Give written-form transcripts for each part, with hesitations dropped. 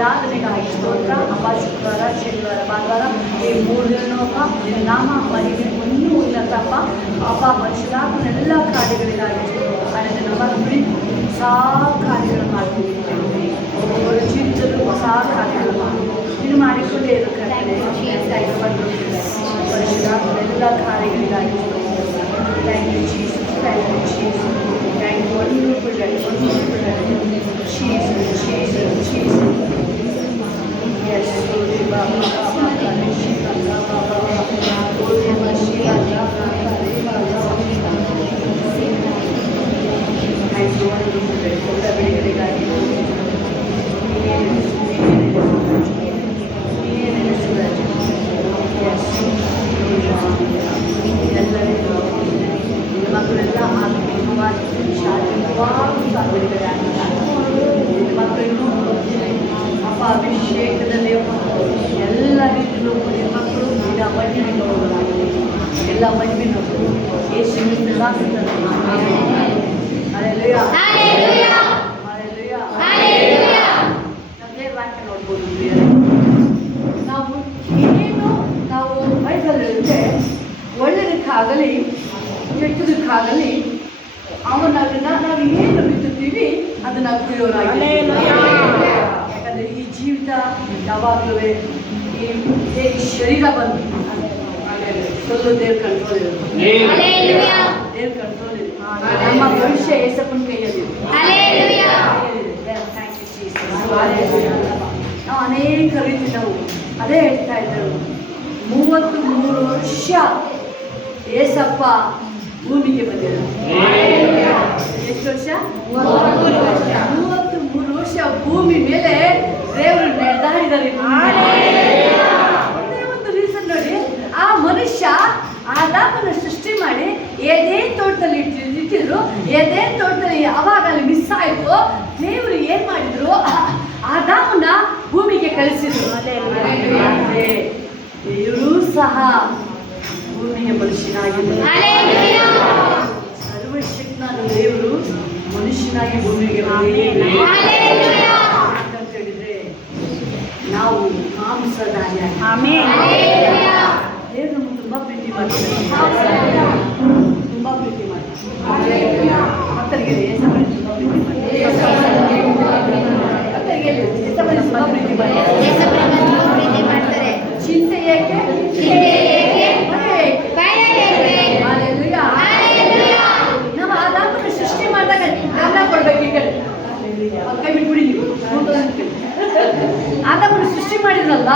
ಆರಾಧನೆಗಾಗಿ ಸ್ತೋತ್ರ. ಅಪ್ಪ, ಶುಕ್ರವಾರ, ಶನಿವಾರ, ಭಾನುವಾರ ಈ 3 ದಿನ ಅಪ್ಪ ನಿನ್ನ ನಾಮ ಮಹಿಮೆ ಇನ್ನೂ ಉನ್ನತಪ್ಪ. ಅಪ್ಪ, ಪರಿಶುದ್ಧಾತ್ಮನೆಲ್ಲ ಕಾರ್ಯಗಳಿಗಾಗಿ ಅಣ್ಣನ ನಮ್ಮ ನುಡಿ ಹೊಸ ಕಾರ್ಯಗಳು ಮಾಡ್ತೀವಿ. ಒಬ್ಬೊಬ್ಬರ ಜೀವಿತದಲ್ಲೂ ಹೊಸ ಕಾರ್ಯಗಳು ಮಾಡಿ ನೀನು ಮಾಡಿಕೊಂಡೇ ಇರು ಕರ್ತನೆ. ಪರಿಶುದ್ಧಾತ್ಮನೆಲ್ಲ ಕಾರ್ಯಗಳಿಗಾಗಿ thank you Jesus, thank you Jesus, thank you wonderful daddy, wonderful daddy. Jesus, Jesus, Jesus. Yes, Lord, Baba, Baba, Shiva, Baba, Baba, Lord, Shiva, Baba, I do want to pray for everybody that you ಮಕ್ಕಳೆಲ್ಲ ಆತ್ಮೀಯವಾಗಿ ಶಾರೀರಿಕವಾಗಿ ಸಾಧನೆಗಳಾಗಿ ಮಕ್ಕಳು ಅಪ್ಪ ಅಭಿಷೇಕದಲ್ಲಿ ಎಲ್ಲ ರೀತಿಯಲ್ಲೂ ಮಕ್ಕಳು ಈಗ ಮಹಿಮೆಗೆ ಹೋಗಲಾಗಿದೆ. ಎಲ್ಲ ಮಹಿಮೆನೂ ಯೇಸುವಿನ ಹಲ್ಲೆಲೂಯಾ ಹಲ್ಲೆಲೂಯಾ ಹಲ್ಲೆಲೂಯಾ. ನಮಗೆ ವಾಕ್ಯ ನೋಡ್ಬೋದು. ನಾವು ಬೈಬಲಲ್ಲಿರುತ್ತೆ, ಒಳ್ಳೆಯದಕ್ಕಾಗಲಿ ಕೆಟ್ಟದಕ್ಕಾಗಲಿ ಅವನನ್ನ ನಾವು ಏನು ಬಿತ್ತುತ್ತೀವಿ ಅದನ್ನು ಕುಯ್ಯೋರಾಗಿ. ಯಾಕಂದರೆ ಈ ಜೀವಿತ ಯಾವಾಗಲೂ ಈ ಶರೀರ ಬಂದು ಫುಲ್ಲು ದೇವ್ರ ಕಂಟ್ರೋಲ್ ಇರುತ್ತೆ. ದೇವ್ರ ಕಂಟ್ರೋಲ್ ಇದೆ. ನಮ್ಮ ಭವಿಷ್ಯ ಏಸಪ್ಪನ ಕೈಯಲ್ಲಿದೆ. ನಾವು ಅನೇಕ ರೀತಿ ನಾವು ಅದೇ ಹೇಳ್ತಾ ಇದ್ದೆವು. 33 ವರ್ಷ ಏಸಪ್ಪ ಭೂಮಿಗೆ ಬಂದಿದ್ದಾರೆ. ಎಷ್ಟು ವರ್ಷ? 33 ವರ್ಷ ಭೂಮಿ ಮೇಲೆ ದೇವರು ನಡೆದಾಡಿದ್ದಾರೆ. ಒಂದೇ ಒಂದು ರೀಸನ್ ನೋಡಿ, ಆ ಮನುಷ್ಯ ಆದಾಮನ ಸೃಷ್ಟಿ ಮಾಡಿ ಏದೇನ್ ತೋಟದಲ್ಲಿ ಇಟ್ಟಿದ್ರು. ಏದೇನ್ ತೋಟದಲ್ಲಿ ಅವಾಗ ಅಲ್ಲಿ ಮಿಸ್ ಆಯ್ತು. ದೇವರು ಏನ್ ಮಾಡಿದ್ರು, ಆದಾಮನ ಭೂಮಿಗೆ ಕಳಿಸಿದ್ರು. ದೇವರು ಸಹ ಭೂಮಿಗೆ ಮನುಷ್ಯನಾಗಿ ಸರ್ವಶಕ್ತನಾದ ದೇವರು ಮನುಷ್ಯನಾಗಿ ಭೂಮಿಗೆ ಅಂತ ಹೇಳಿದ್ರೆ ನಾವು ಮಾಂಸದಾಗಿ ದೇವರು ನಮ್ಗೆ ತುಂಬಾ ಪ್ರೀತಿ ಮಾಡ್ತಾರೆ. ತುಂಬಾ ಪ್ರೀತಿ ಮಾಡ್ತಾರೆ. ಮಕ್ಕಳಿಗೆ ತುಂಬಾ ಪ್ರೀತಿ ಮಾಡ್ತಾರೆ. ಚಿಂತೆ ಏಕೆ? ನಾವು ಆದಾಮನ ಸೃಷ್ಟಿ ಮಾಡಿದಾಗ ಎಲ್ಲ ಕೊಡ್ಬೇಕು. ಈ ಕಡೆ ಕೈ ಬಿಟ್ಬಿಡಿ. ಆದಾಮನ ಸೃಷ್ಟಿ ಮಾಡಿದ್ರಲ್ಲ,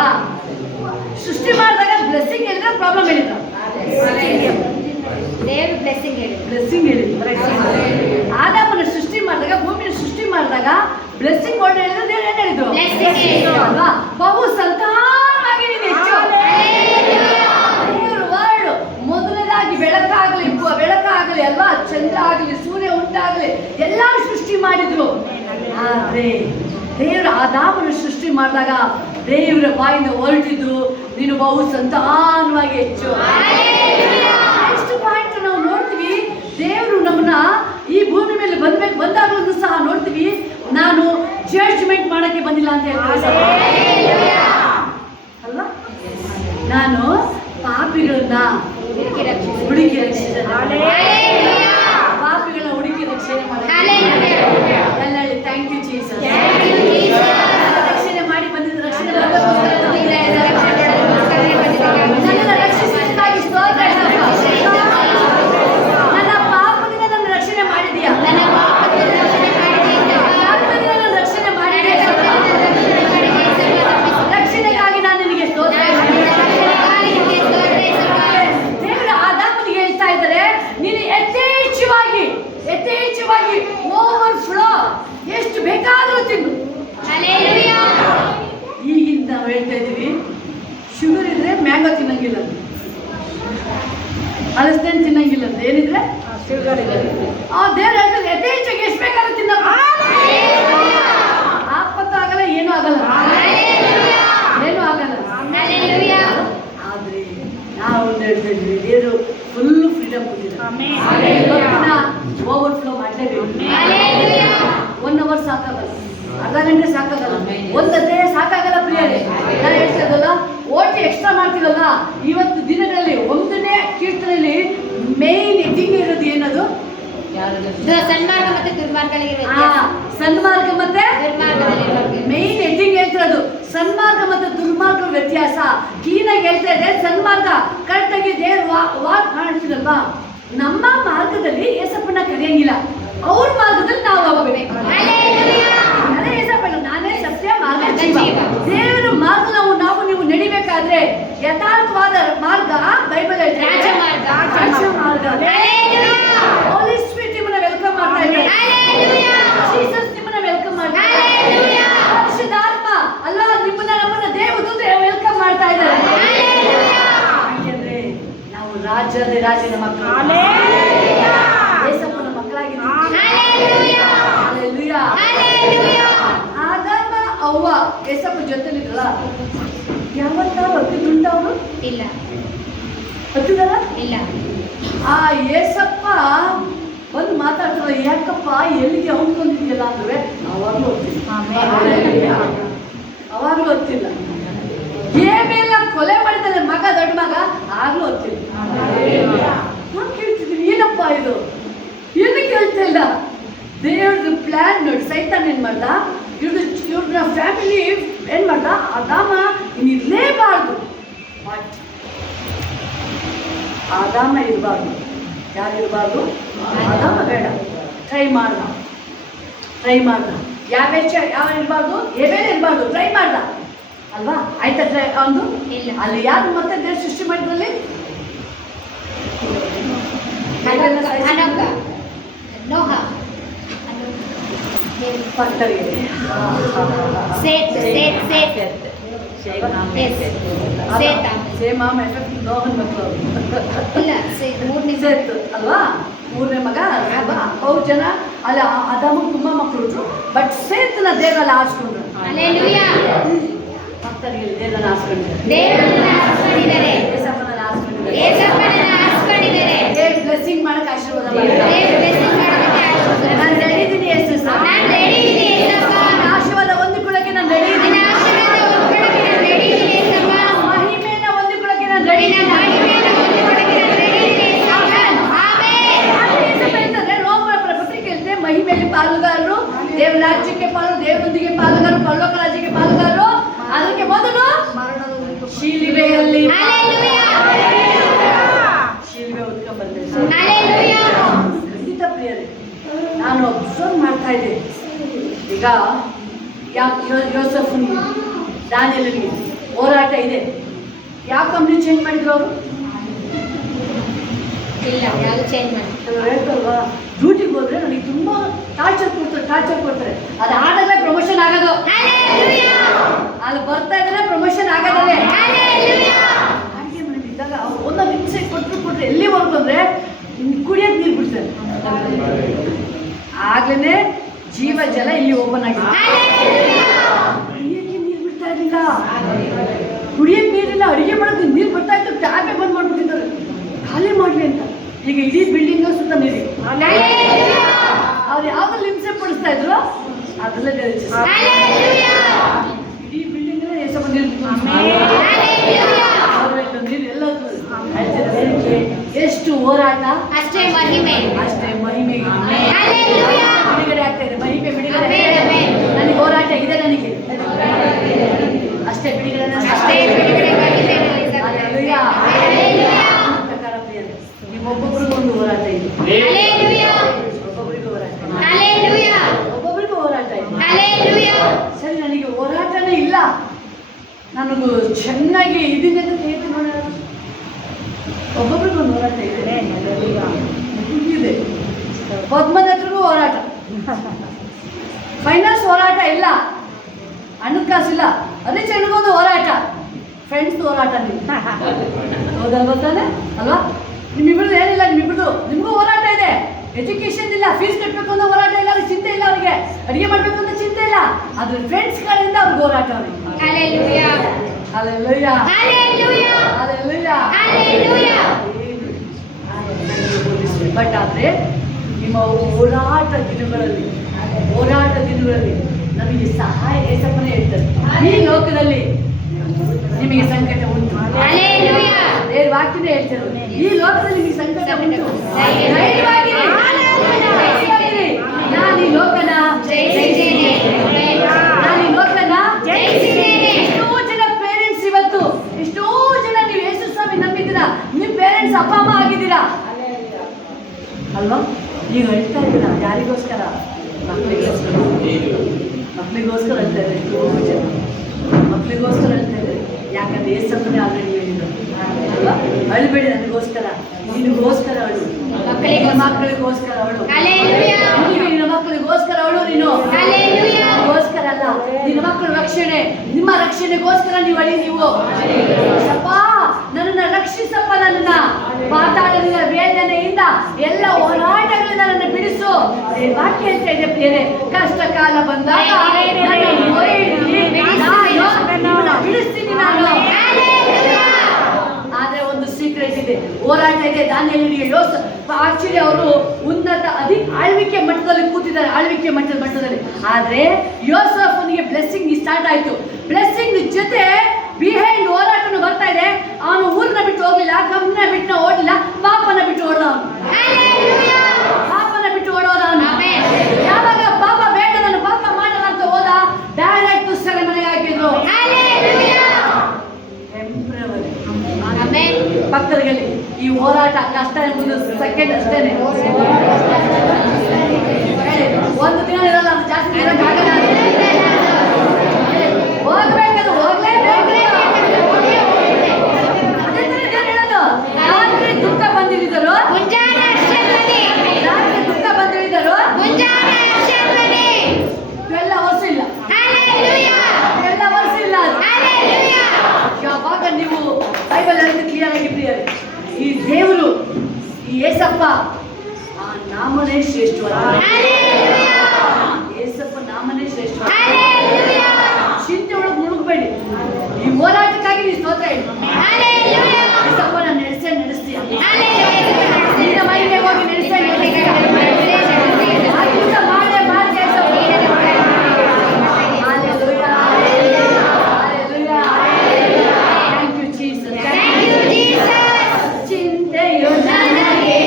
ಸೃಷ್ಟಿ ಮಾಡಿದಾಗ ಬ್ಲೆಸ್ಸಿಂಗ್ ಹೇಳಿದ್ರೆ ಪ್ರಾಬ್ಲಮ್ ಹೇಳಿದ್ರು. ಬ್ಲೆಸ್ಸಿಂಗ್ ಹೇಳಿದ್ರು. ಆದಾಮನ ಸೃಷ್ಟಿ ಮಾಡಿದಾಗ, ಭೂಮಿನ ಸೃಷ್ಟಿ ಮಾಡಿದಾಗ ಬ್ಲೆಸ್ಸಿಂಗ್ ಕೊಟ್ಟು ಹೇಳಿದ್ರೆ ದೇವ್ರು ಏನ್ ಹೇಳಿದ್ರು ಅಲ್ವಾ? ಬಹು ಸಂತಾನವಾಗಿ ನೀನು ಹೆಚ್ಚು. ವರ್ಡ್ ಮೊದಲನೇದಾಗಿ ಬೆಳಕಾಗಲಿ ಅಲ್ವಾ, ಚಂದ್ರ ಆಗಲಿ, ಸೂರ್ಯ ಉಂಟಾಗಲಿ, ಎಲ್ಲ ಸೃಷ್ಟಿ ಮಾಡಿದ್ರು. ಆದ್ರೆ ದೇವರು ಆದಾಮನ ಸೃಷ್ಟಿ ಮಾಡಿದಾಗ ದೇವರ ಬಾಯಿಂದ ಹೊರಟಿದ್ದು ನೀನು ಬಹು ಸಂತಾನವಾಗಿ ಹೆಚ್ಚು. ನೆಕ್ಸ್ಟ್ ಪಾಯಿಂಟ್ ನಾವು ನೋಡ್ತೀವಿ, ದೇವರು ನಮ್ಮನ್ನ ಈ ಭೂಮಿ ಮೇಲೆ ಬಂದಾಗಲೂ ಸಹ ನೋಡ್ತೀವಿ, ನಾನು ಜಡ್ಜ್ಮೆಂಟ್ ಮಾಡಕ್ಕೆ ಬಂದಿಲ್ಲ ಅಂತ ಹೇಳ್ತಾರೆ ಅಲ್ವಾ. ನಾನು ಪಾಪಿಗಳನ್ನ ಹುಡುಕಿ ರಕ್ಷಿಸಿದೆ. ಪಾಪಿಗಳನ್ನ ಹುಡುಕಿ ರಕ್ಷಣೆ ಮಾಡಿ ಎಲ್ಲ ಹೇಳಿ ಥ್ಯಾಂಕ್ ಯು ಜೀಸಸ್. ರಕ್ಷಣೆ ಮಾಡಿ ಬಂದಿದ್ದು, ರಕ್ಷಣೆ ನನ್ನನ್ನು ರಕ್ಷಿಸಿದ್ದಕ್ಕಾಗಿ ಸ್ತೋತ್ರ. ನನ್ನ ಪಾಪದಿಂದ ನನ್ನ ರಕ್ಷಣೆ ಮಾಡಿದೀಯಾ? ರಕ್ಷಣೆ ಮಾಡಿದೀಯ. ರಕ್ಷಣೆಗಾಗಿ ನಾನು ನಿನಗೆ ಸ್ತೋತ್ರ. ದೇವರ ಆದಾಮನಿಗೆ ಹೇಳ್ತಾ ಇದ್ದಾರೆ, ನೀನು ಯಥೇಚ್ಛವಾಗಿ ಓವರ್ ಫ್ಲೋ ಎಷ್ಟು ಬೇಕಾದರೂ ತಿನ್ನು. ಈಗಿಂದ ನಾವು ಹೇಳ್ತಾ ಇದ್ದೀವಿ, ಶುಗರ್ ಇದ್ರೆ ಮ್ಯಾಂಗೋ ತಿನ್ನಂಗಿಲ್ಲ, ಹಲಸಿನ ತಿನ್ನಂಗಿಲ್ಲ ಅಂತ. ಏನಿದ್ರೆ ಶುಗರ್ ಇದೆ. ದೇವ್ರು ಹೇಳ್ತಾರೆ ಯಥೇಚ್ಛವಾಗಿ ಎಷ್ಟು ಬೇಕಾದ್ರೂ ತಿನ್ನ. ಆಪತ್ತು ಆಗಲ್ಲ, ಏನೂ ಆಗಲ್ಲ. ಆದ್ರೆ ನಾವು ಹೇಳ್ತಾ ಇದ್ವಿ, ದೇವರು ಫುಲ್ ಫ್ರೀಡಮ್ ಕೊಟ್ಟಿದ್ದಾರೆ. ಓವರ್ ಫ್ಲೋ ಮಾಡಲೇಬೇಕು. 1 hour ಸಾಕಾಗಲ್ಲ. ಅರ್ಧ ಗಂಟೆ ಸಾಕಾಗಲ್ಲ, ಒಂದು ಅಧ್ಯಾಯ ಸಾಕಾಗಲ್ಲ ಪ್ರಿಯರೇ. ನಾನು ಹೇಳ್ತಿದ್ದಲ್ಲ, ಓಟಿ ಎಕ್ಸ್ಟ್ರಾ ಮಾಡ್ತೀವಲ್ಲ, ಇವತ್ತು ದಿನಗಳಲ್ಲಿ 1ನೇ ಕೀರ್ತನೆಯಲ್ಲಿ ಮೇನ್ ಹೆಡ್ಡಿಂಗ್ ಇರೋದು ಏನದು? ಸನ್ಮಾರ್ಗ ಮತ್ತೆ ದುರ್ಮಾರ್ಗಗಳಿಗೆ ಸನ್ಮಾರ್ಗ ಮತ್ತೆ ಮೇನ್ ಹೆಡ್ಡಿಂಗ್ ಹೇಳ್ತಿರೋದು ಸನ್ಮಾರ್ಗ ಮತ್ತು ದುರ್ಮಾರ್ಗ ವ್ಯತ್ಯಾಸ. ಕ್ಲೀನ್ ಆಗಿ ಹೇಳ್ತಾ ಇದೆ, ಸನ್ಮಾರ್ಗ ಕರೆಕ್ಟ್ ಆಗಿ ದೇವ್ರು ವಾಕ್ ಮಾಡ್ತಿರಲ್ವಾ, ನಮ್ಮ ಮಾರ್ಗದಲ್ಲಿ ಏಸಪ್ಪನ ಕರೆಯಂಗಿಲ್ಲ, ಅವ್ರ ಮಾರ್ಗದಲ್ಲಿ ನಾವು ಹೋಗ್ಬೇಕು. ಅದೇ ಏಸಪ್ಪನ ನಾನೇ ಸತ್ಯ ಮಾರ್ಗ ಜೀವ. ದೇವರ ಮಾರ್ಗ ನಾವು ನೀವು ನಡಿಬೇಕಾದ್ರೆ ಯಥಾರ್ಥವಾದ ಮಾರ್ಗ ಬೈಬಲ್ ರಾಜಮಾರ್ಗ. ಹೋಲಿ ಸ್ಪಿರಿಟ್ ನಿಮ್ಮನ್ನ ವೆಲ್ಕಮ್ ಮಾಡ್ತಾ ಇದ್ದಾರೆ. ಜೀಸಸ್ ನಿಮ್ಮನ್ನ ವೆಲ್ಕಮ್ ಮಾಡ್ತಾ ಇದ್ದಾರೆ. ಪರಿಶುದ್ಧಾತ್ಮ ಅಲ್ಲ ನಿಮ್ಮನ್ನ ನಮ್ಮನ್ನ ದೇವದೂತರು ವೆಲ್ಕಮ್ ಮಾಡ್ತಾ ಇದ್ದಾರೆ. ಯಾಕೆಂದ್ರೆ ನಾವು ರಾಜನ ಮಕ್ಕಳು, ಯೇಸಪ್ಪನ ಮಕ್ಕಳಾಗಿದ್ದೀವಿ. ಆದಾಮ ಅವ್ವ ಯೇಸಪ್ಪ ಜೊತೆಲಿದ್ರಲ್ಲ, ಯಾವತ್ತಾರು ಹತ್ತಿದ್ದುಂಟ ಅವರು? ಇಲ್ಲ. ಹತ್ತಿದಾರ? ಇಲ್ಲ. ಆ ಯೇಸಪ್ಪ ಬಂದು ಮಾತಾಡ್ತಾರಲ್ಲ, ಯಾಕಪ್ಪ ಎಲ್ಲಿಗೆ ಹೊಂದ್ಕೊಂಡಿದ್ಯಲ್ಲ ಅಂದ್ರೆ ಅವಾಗ್ಲೂ ಹೊತ್ತಿಲ್ಲ. ಏನೆಲ್ಲ ಕೊಲೆ ಮಾಡಿದಾರೆ ಮಗ, ದೊಡ್ಡ ಮಗ, ಆಗ್ಲೂ ಹೊತ್ತಿಲ್ಲ. ನಾನು ಕೇಳ್ತಿದ್ದೀನಿ, ಏನಪ್ಪ ಇದು ಏನು ಕೇಳ್ತಾ ಇಲ್ಲ. ದೇವ್ರದ್ದು ಪ್ಲಾನ್ ನೋಡಿ, ಸೈತಾನ್ ಏನ್ ಮಾಡ್ದ, ಇವ್ರನ್ನ ಫ್ಯಾಮಿಲಿ ಏನ್ ಮಾಡ್ದ, ಆದಾಮ ಇರಲೇಬಾರ್ದು. ಬಟ್ ಆದಾಮ ಇರಬಾರ್ದು. ಯಾರು ಇರಬಾರ್ದು? ಆದಾಮ ಬೇಡ. ಟ್ರೈ ಮಾಡ್ದ. ಯಾವ ಇರಬಾರ್ದು? ಏವೇನೇ ಇರಬಾರ್ದು, ಟ್ರೈ ಮಾಡ್ದ ಅಲ್ವಾ? ಆಯ್ತಾ ಟ್ರೈ ಅವನು? ಅಲ್ಲಿ ಯಾರು ಮತ್ತೆ ದೇವ್ರ ಸೃಷ್ಟಿ ಮಾಡಿದ್ರಲ್ಲಿ? ಅಲ್ವಾ? 3ನೇ ಮಗ ಅಲ್ವಾ? 4 ಜನ ಅಲ್ಲ, ಆದಾಮಗೆ ತುಂಬಾ ಮಕ್ಕಳು, ಬಟ್ ಸೇತನ ದೇವರಲ್ಲಿ ಆರಿಸ್ಕೊಂಡ್ರು. ಭಕ್ತರಿಗೆ ದೇವರನ್ನ ಆರಿಸ್ಕೊಂಡಿದ್ದಾರೆ. ಬ್ಲೆಸ್ಸಿಂಗ್ ಮಾಡಕ್ಕೆ ಆಶೀರ್ವಾದ ನಾನು ನಡೀತೀನಿ. ಆಶೀರ್ವಾದ ಹೊಂದಿಕೊಳ್ಳಕ್ಕೆ ನಾನು ನಡೀತೀನಿ. ಮಹಿಮೆನ ಹೊಂದಿಕೊಳ್ಳಕ್ಕೆ ನಾನು ನಡೀತೀನಿ. ಮಹಿಮೆಯಲ್ಲಿ ಪಾಲುಗಾರರು, ದೇವರ ರಾಜ್ಯಕ್ಕೆ ದೇವರೊಂದಿಗೆ ಪಾಲುಗಾರರು, ಪರಲೋಕ ರಾಜ್ಯಕ್ಕೆ ಪಾಲುಗಾರರು. ಅದಕ್ಕೆ ಮೊದಲು ಶಿಲುಬೆಯಲ್ಲಿ ಶಿಲುಬೆ ಹೊತ್ಕೊಂಡ್ ಬಂದೆ. ಖಂಡಿತ ಪ್ರಿಯರೇ, ನಾನು ಅಬ್ಸರ್ವ್ ಮಾಡ್ತಾ ಇದ್ದೆ. ಈಗ ಯೋಸೆಫನಿಗೆ, ದಾನಿಯೇಲನಿಗೆ ಹೋರಾಟ ಇದೆ. ಯಾವ ಕಂಪ್ನಿ ಚೇಂಜ್ ಮಾಡಿದ್ರು ಅವರು? ಇಲ್ಲ, ಯಾವುದು ಚೇಂಜ್ ಮಾಡಿ. ಹೇಳ್ತಲ್ವಾ, ಡ್ಯೂಟಿಗೆ ಹೋದ್ರೆ ನನಗೆ ತುಂಬಾ ಟಾರ್ಚರ್ ಕೊಡ್ತಾರೆ. ಅದು ಆದಾಗಲೇ ಪ್ರಮೋಷನ್ ಆಗೋದು, ಅಲ್ಲಿ ಬರ್ತಾ ಇದ್ರೆ ಪ್ರಮೋಷನ್ ಆಗೋದಲ್ಲೇ. ಅಡುಗೆ ಮಾಡಿದ್ದಾಗ ಅವ್ರು ಒಂದೊಂದು ಹಿಂಸೆ ಕೊಟ್ಟರೆ ಎಲ್ಲಿವರೆಗೂ ಅಂದ್ರೆ ಕುಡಿಯೋಕೆ ನೀರು ಬಿಡ್ತಾರೆ. ಆಗ್ಲೇ ಜೀವ ಜಲ ಇಲ್ಲಿ ಓಪನ್ ಆಗಿದೆ. ಕುಡಿಯೋಕೆ ನೀರು ಬಿಡ್ತಾ ಇರಲಿಲ್ಲ, ಕುಡಿಯೋಕೆ ನೀರಿಲ್ಲ, ಅಡುಗೆ ಮಾಡೋದು ನೀರು ಬರ್ತಾ ಇತ್ತು, ಟ್ಯಾಪೇ ಬಂದ್ ಮಾಡ್ಬಿಟ್ಟಿದ್ದಾರೆ ಖಾಲಿ ಮಾಡ್ಲಿ ಅಂತ. ಈಗ ಇಡೀ ಬಿಲ್ಡಿಂಗ್ ಸುತ್ತ ನೀರು. ಅವ್ರು ಯಾವ್ದ್ರಲ್ಲಿ ಹಿಂಸೆ ಪಡಿಸ್ತಾ ಇದ್ರು ಅದ್ರಲ್ಲೇ ಇಡೀ ಬಿಲ್ಡಿಂಗ್ ಎಷ್ಟೊಂದು ನೀರು ಎಲ್ಲ. ಎಷ್ಟು ಹೋರಾಟ, ಅಷ್ಟೇ ಮಹಿಮೆ. ಬಿಡುಗಡೆ ಆಗ್ತಾ ಇದೆ. ಮಹಿಮೆ ಬಿಡುಗಡೆ. ನನಗೆ ಹೋರಾಟ ಇದೆ, ನನಗೆ ಅಷ್ಟೇ ಬಿಡುಗಡೆ. ನಿಮ್ಮೊಬ್ಬೊಬ್ರಿಗೂ ಒಂದು ಹೋರಾಟ ಇದೆ. ಒಬ್ಬೊಬ್ರಿಗೂ ಹೋರಾಟ ಇದೆ. ಸರಿ, ನನಗೆ ಹೋರಾಟನೇ ಇಲ್ಲ, ನನಗೂ ಚೆನ್ನಾಗಿ ಇದೀನಿ ಅಂತ ಹೇಳ್ತೀನಿ ನೋಡ. ಒಬ್ಬೊಬ್ರಿಗೂ ಒಂದು ಹೋರಾಟ ಇದೆ. ಪದ್ಮದ ಹತ್ರಗೂ ಹೋರಾಟ, ಫೈನಾನ್ಸ್ ಹೋರಾಟ ಇಲ್ಲ, ಹಣದ ಕಾಸಿಲ್ಲ, ಅದೇ ಚೆನ್ನಗೊಂದು ಹೋರಾಟ, ಫ್ರೆಂಡ್ಸ್ ಹೋರಾಟ. ನೀವು ಹೌದಲ್ವ ತಾನೆ ಅಲ್ವಾ? ನಿಮ್ಮಿಬ್ರದ್ದು ಏನಿಲ್ಲ, ನಿಮಗೂ ಹೋರಾಟ ಇದೆ. ಎಜುಕೇಶನ್ ಇಲ್ಲ, ಫೀಸ್ ಕಟ್ಟಬೇಕು ಅನ್ನೋ ಹೋರಾಟ ಇಲ್ಲ, ಅವ್ರಿಗೆ ಚಿಂತೆ ಇಲ್ಲ, ಅವರಿಗೆ ಅಡುಗೆ ಮಾಡಬೇಕು ಅಂತ ಚಿಂತೆ ಇಲ್ಲ. ಅದ್ರ ಫ್ರೆಂಡ್ಸ್ಗಳಿಂದ ಅವ್ರಿಗೆ ಹೋರಾಟ. ಬಟ್ ಆದರೆ ನಿಮ್ಮ ಹೋರಾಟ ದಿನಗಳಲ್ಲಿ ನಮಗೆ ಸಹಾಯ ಏಸಪ್ಪನೇ ಹೇಳ್ತಾರೆ. ಈ ಲೋಕದಲ್ಲಿ ನಿಮಗೆ ಸಂಕಟ ಉಂಟು. ಹಲ್ಲೆಲೂಯಾ. ದೇವ್ರ ವಾಕ್ಯನೇ ಹೇಳ್ತಾರೆ, ಈ ಲೋಕದಲ್ಲಿ ನಿಮಗೆ ಸಂಕಟ ಉಂಟು, ಧೈರ್ಯವಾಗಿರಿ, ಧೈರ್ಯವಾಗಿರಿ. ನಾನು ಈ ಲೋಕನ ಜಯಿಸಿದ್ದೇನೆ. ನಾನು ಈ ಲೋಕನ ಜಯಿಸಿದ್ದೇನೆ. ಎಷ್ಟೋ ಜನ ಪೇರೆಂಟ್ಸ್ ಇವತ್ತು, ಎಷ್ಟೋ ಜನ ನೀವು ಯೇಸು ಸ್ವಾಮಿ ನಂಬಿದ್ದೀರಾ, ನಿಮ್ಮ ಪೇರೆಂಟ್ಸ್ ಅಪ್ಪ ಅಮ್ಮ ಆಗಿದ್ದೀರಾ ಅಲ್ವಾ? ಈಗ ಹೇಳ್ತಾ ಇದ್ದೀರಾ ಯಾರಿಗೋಸ್ಕರ? ಮಕ್ಕಳಿಗೋಸ್ಕರ. ಮಕ್ಕಳಿಗೋಸ್ಕರ ಹೇಳ್ತಾ ಇದ್ದಾರೆ ಎಷ್ಟೋ ಜನ, ಮಕ್ಕಳಿಗೋಸ್ಕರ ಹೇಳ್ತಾ ಇದ್ದಾರೆ. ಯಾಕಂದ್ರೆ ಏಸಪ್ಪನೇ ಆಲ್ರೆಡಿ ಹೇಳಿದ್ರು ಅಲ್ವಾ? ಅಳ್ಬೇಡಿ ನನಗೋಸ್ಕರ, ನಿನಗೋಸ್ಕರ ಅಳು, ಮಕ್ಕಳಿಗೋಸ್ಕರ ಅವಳು, ನಿನ್ನ ಮಕ್ಕಳಿಗೋಸ್ಕರ ಅವಳು, ನೀನು ಗೋಸ್ಕರ ಅಲ್ಲ, ನಿನ್ನ ಮಕ್ಕಳ ರಕ್ಷಣೆ, ನಿಮ್ಮ ರಕ್ಷಣೆಗೋಸ್ಕರ ನೀವು ಅಳಿ. ನೀವು ಅಪ್ಪ ನನ್ನನ್ನು ರಕ್ಷಿಸಪ್ಪ, ನನ್ನನ್ನ ಪಾತಾಳದ ವೇದನೆಯಿಂದ ಎಲ್ಲ ಹೋರಾಟಗಳಿಂದ ನನ್ನ ಬಿಡಿಸು. ವಾಕ್ಯ ಹೇಳ್ತಾ ಇದೆ ಪ್ರಿಯರೇ, ಕಷ್ಟ ಕಾಲ ಬಂದಾಗ ನನ್ನ ಮೊರೆ ಇಡಿ, ನಾನು ಬಿಡಿಸ್ತೀನಿ ನಾನು. ಆದ್ರೆ ಒಂದು ಸೀಕ್ರೆಟ್ ಇದೆ, ಹೋರಾಟ ಇದೆ. ದಾನಿಯೇಲನಿಗೆ ಆಕ್ಚುಲಿ ಅವರು ಉನ್ನತ ಆಳ್ವಿಕೆ ಮಟ್ಟದಲ್ಲಿ ಕೂತಿದ್ದಾರೆ, ಆಳ್ವಿಕೆ ಮಟ್ಟದಲ್ಲಿ. ಆದ್ರೆ ಯೋಸಫನಿಗೆ ಬ್ಲೆಸ್ಸಿಂಗ್ ಸ್ಟಾರ್ಟ್ ಆಯ್ತು. ಬ್ಲೆಸ್ಸಿಂಗ್ ಜೊತೆ ಬಿಹೈಂಡ್ ಹೋರಾಟನು ಬರ್ತಾ ಇದೆ. ಅವನು ಊರನ್ನ ಬಿಟ್ಟು ಹೋಗ್ಲಿಲ್ಲ, ಗಮನ ಬಿಟ್ಟು ಓಡಲಿಲ್ಲ, ಪಾಪನ ಬಿಟ್ಟು ಓಡೋನು. ಪಾಪನ ಬಿಟ್ಟು ಓಡೋದ ಅವನು. ಯಾವಾಗ ಪಾಪ ಬೇಡ, ನಾನು ಪಾಪ ಮಾಡಲ್ಲ ಅಂತ ಹೋದ, ಡೈರೆಕ್ಟ್ ಸೆರೆಮನೆಗೆ ಹಾಕಿದ್ರು. ಪಕ್ಕದಲ್ಲಿ ಈ ಹೋರಾಟ ಕಷ್ಟ ಎಂಬುದು ಸೆಕೆಂಡ್ ಅಷ್ಟೇನೆ, ಒಂದು ದಿನ ಇರಲ್ಲ, ಜಾಸ್ತಿ ಇರಕ್ಕಾಗಲ್ಲ. ಹೋಗ್ಬೇಕದು, ಹೋಗ್ಲೇಬೇಕು. ಅದೇ ತರ ಹೇಳೋದು, ರಾತ್ರಿ ದುಃಖ ಬಂದಿಳಿದರು, ರಾತ್ರಿ ದುಃಖ ಬಂದಿಳಿದರು, 12 hours ಇಲ್ಲ, 12 hours ಇಲ್ಲ. ಯಾವಾಗ ನೀವು ಬೈಬಲ್ ಹೇಳಿದ ಕ್ಲಿಯರ್ ಆಗಿ ಪ್ರಿಯರೇ, ಈ ದೇವರು, ಈ ಏಸಪ್ಪ ಆ ನಾಮನೇ ಶ್ರೇಷ್ಠವಾದ, ಏಸಪ್ಪ ನಾಮನೇ ಶ್ರೇಷ್ಠ. ಚಿಂತೆ ಒಳಗೆ ಮುಳುಗಬೇಡಿ, ಈ ಹೋರಾಟಕ್ಕಾಗಿ ನೀವು ಸ್ತೋತ್ರ ಹೇಳಿ. ಏಸಪ್ಪ ನಾನು ನಡೆಸ್ತೀಯ, ನಿನ್ನ ಮೈಗೆ ಹೋಗಿ ನಡೆಸ್ತೀಯ, ಮಾಡೇ ಮಾಡಿ Yesappa. Hallelujah. Hallelujah. Thank you, Jesus. ಚಿಂತೆಯು ನನಗೆ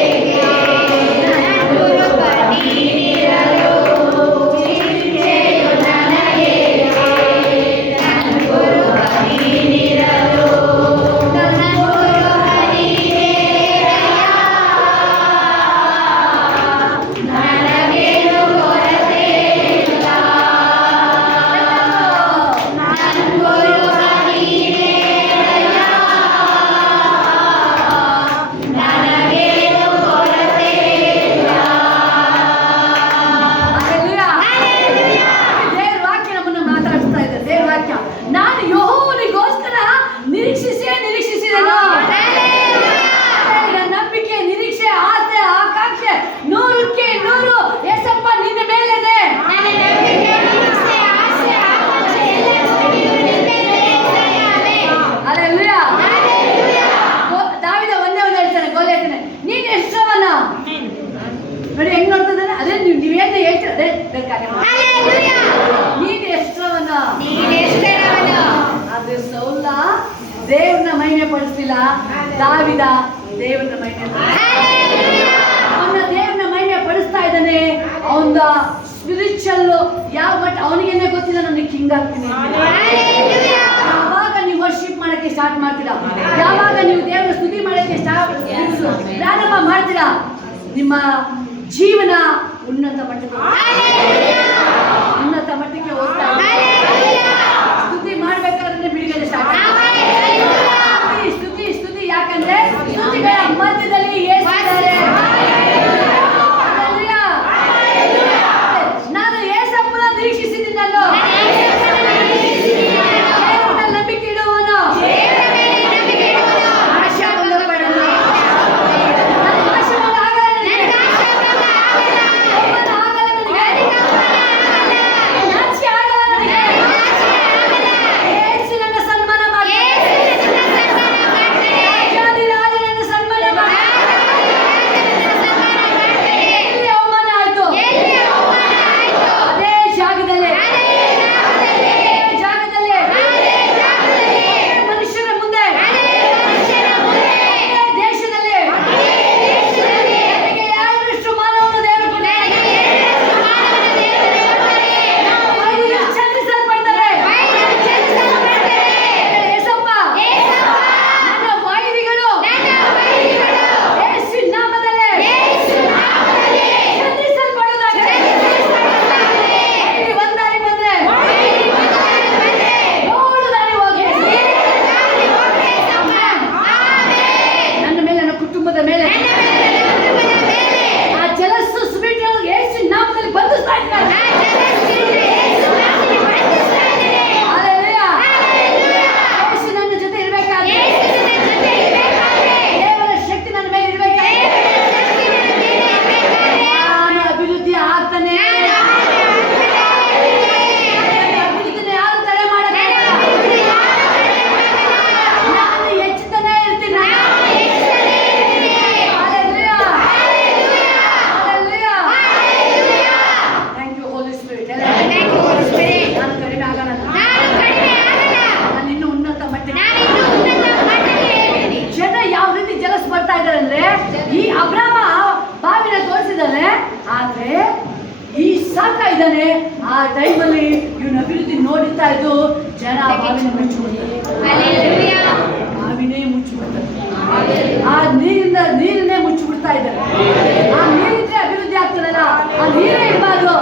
ನಾನು ಯೆಹೋವನಿಗೋಸ್ಕರ ನಿರೀಕ್ಷಿಸಿದೆನು. ನನ್ನ ನಂಬಿಕೆ, ನಿರೀಕ್ಷೆ, ಆಸೆ, ಆಕಾಂಕ್ಷೆ 100ಕ್ಕೆ 100 ಏಸಪ್ಪ ನಿನ್ನ ಮೇಲಿದೆ. ಹಲ್ಲೆಲೂಯಾ. ದಾವೀದ ಒಂದೇ ಹೇಳ್ತಾನೆ, ಗೋಲಿಯತನೇ, ನೀನು ಎಷ್ಟವನ ನೋಡಿ ಹೆಂಗ್ ನೋಡ್ತಿದ್ದಾನೆ. ಅದೇ ನೀವೇನು ಹೇಳ್ತೀರ ಅದೇ ನೀನು ಎಷ್ಟವನ. ಆದ್ರೆ ಸೌಲ ದೇವ್ರನ್ನ ಮಹಿಮೆ ಪಡಿಸ್ಲಿಲ್ಲ, ದಾವಿದ ದೇವ್ರನ್ನ ಮಹಿಮೆ, ಅವನ ದೇವ್ರನ್ನ ಮಹಿಮೆ ಪಡಿಸ್ತಾ ಇದ್ದಾನೆ. ಅವನ ಸ್ಪಿರಿಚುವಲ್ ಯಾವ ಮಟ್ಟ ಅವನಿಗೇನೆ ಗೊತ್ತಿಲ್ಲ, ನನಗೆ ಕಿಂಗ್ ಆಗ್ತೀನಿ. ಯಾವಾಗ ನೀವು ವರ್ಷಿಪ್ ಮಾಡಕ್ಕೆ ಸ್ಟಾರ್ಟ್ ಮಾಡ್ತೀರಾ, ಯಾವಾಗ ನೀವು ದೇವರ ಸ್ತುತಿ ಮಾಡಕ್ಕೆ ಪ್ರಾರಂಭ ಮಾಡ್ತೀರಾ, ನಿಮ್ಮ ಜೀವನ ಉನ್ನತ ಮಟ್ಟಕ್ಕೆ ಹೋಗ್ತಾ ಇದೆ. ಸ್ತುತಿ ಮಾಡ್ಬೇಕಾದ್ರೆ ಬಿಡುಗಡೆ ಸ್ಟಾರ್ಟ್. ಸ್ತುತಿ ಯಾಕಂದ್ರೆ ಸ್ತುತಿಗಳ ಮಧ್ಯದಲ್ಲಿ ಯೇಸು ಇದ್ದಾರೆ. ನಾನು ಯೇಸಪ್ಪನ ನಿರೀಕ್ಷಿಸಿದ್ದೀನಲ್ಲೋ, ದೇವರಲ್ಲಿ ನಂಬಿಕೆ ಇಡುವವನು ಆಶಾ ಉಳ್ಳವನಲ್ಲ. ಆಗಲ್ಲ ನನಗೆ ಟೈಮಲ್ಲಿ ಇವನ ಅಭಿವೃದ್ಧಿ ನೋಡುತ್ತಾ ಇದ್ದು ಜನ ಬಾವಿನ ಮುಚ್ಚಿಬಿಡ್ತಾರೆ, Hallelujah. ಬಾವಿನೇ ಮುಚ್ಚಿಬಿಡ್ತಾರೆ, ಆ ನೀರನ್ನೇ ಮುಚ್ಚಿಬಿಡ್ತಾ ಇದ್ದಾರೆ. ಆ ನೀರಿದ್ರೆ ಅಭಿವೃದ್ಧಿ ಆಗ್ತದಲ್ಲ, ಆ ನೀರೇ ಇರಬಾರ್ದು.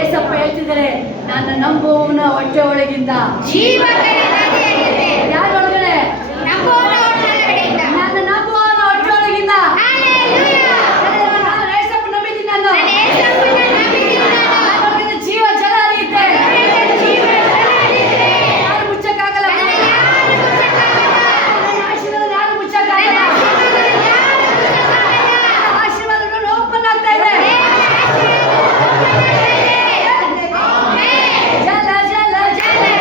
ಏಸಪ್ಪ ಹೇಳ್ತಿದ್ದಾರೆ, ನನ್ನ ನಂಬುವವನ ಹೊಟ್ಟೆ ಒಳಗಿಂದ ಜೀವಕರ ನದಿಯಾಗಿದೆ. ಯಾರೊಳಗಡೆ? ನಂಬುವವನ ಒಳಗಡೆಯಿಂದ. ನನ್ನ ನಂಬುವವನ ಹೊಟ್ಟೆ ಒಳಗಿಂದ. Hallelujah. ನಾನು ಏಸಪ್ಪ ನಂಬಿದ್ದೀನಿ, ನಾನು ನಾನು ಯೇಸುವನ್ನ ನಂಬಿದ್ದೀನಿ. ನನ್ನೊಳಗಿಂದ ಜೀವ ಜಲ ಹರಿಯುತ್ತೆ, ನನ್ನಿಂದ ಜೀವ ಜಲ ಹರಿಯುತ್ತೆ. ಯಾರು ಮುಚ್ಚಕ್ಕಾಗಲ್ಲ. ನನ್ನ ಯಾರು ಮುಚ್ಚಕ್ಕಾಗಲ್ಲ. ನನ್ನ ಆಶೀರ್ವಾದ ಯಾರು ಮುಚ್ಚಕ್ಕಾಗಲ್ಲ. ನನ್ನ ಆಶೀರ್ವಾದ ಯಾರು ಮುಚ್ಚಕ್ಕಾಗಲ್ಲ. ಆಶೀರ್ವಾದ ಓಪನ್ ಆಗ್ತಾ ಇದೆ. ಜಲ ಜಲ ಜಲ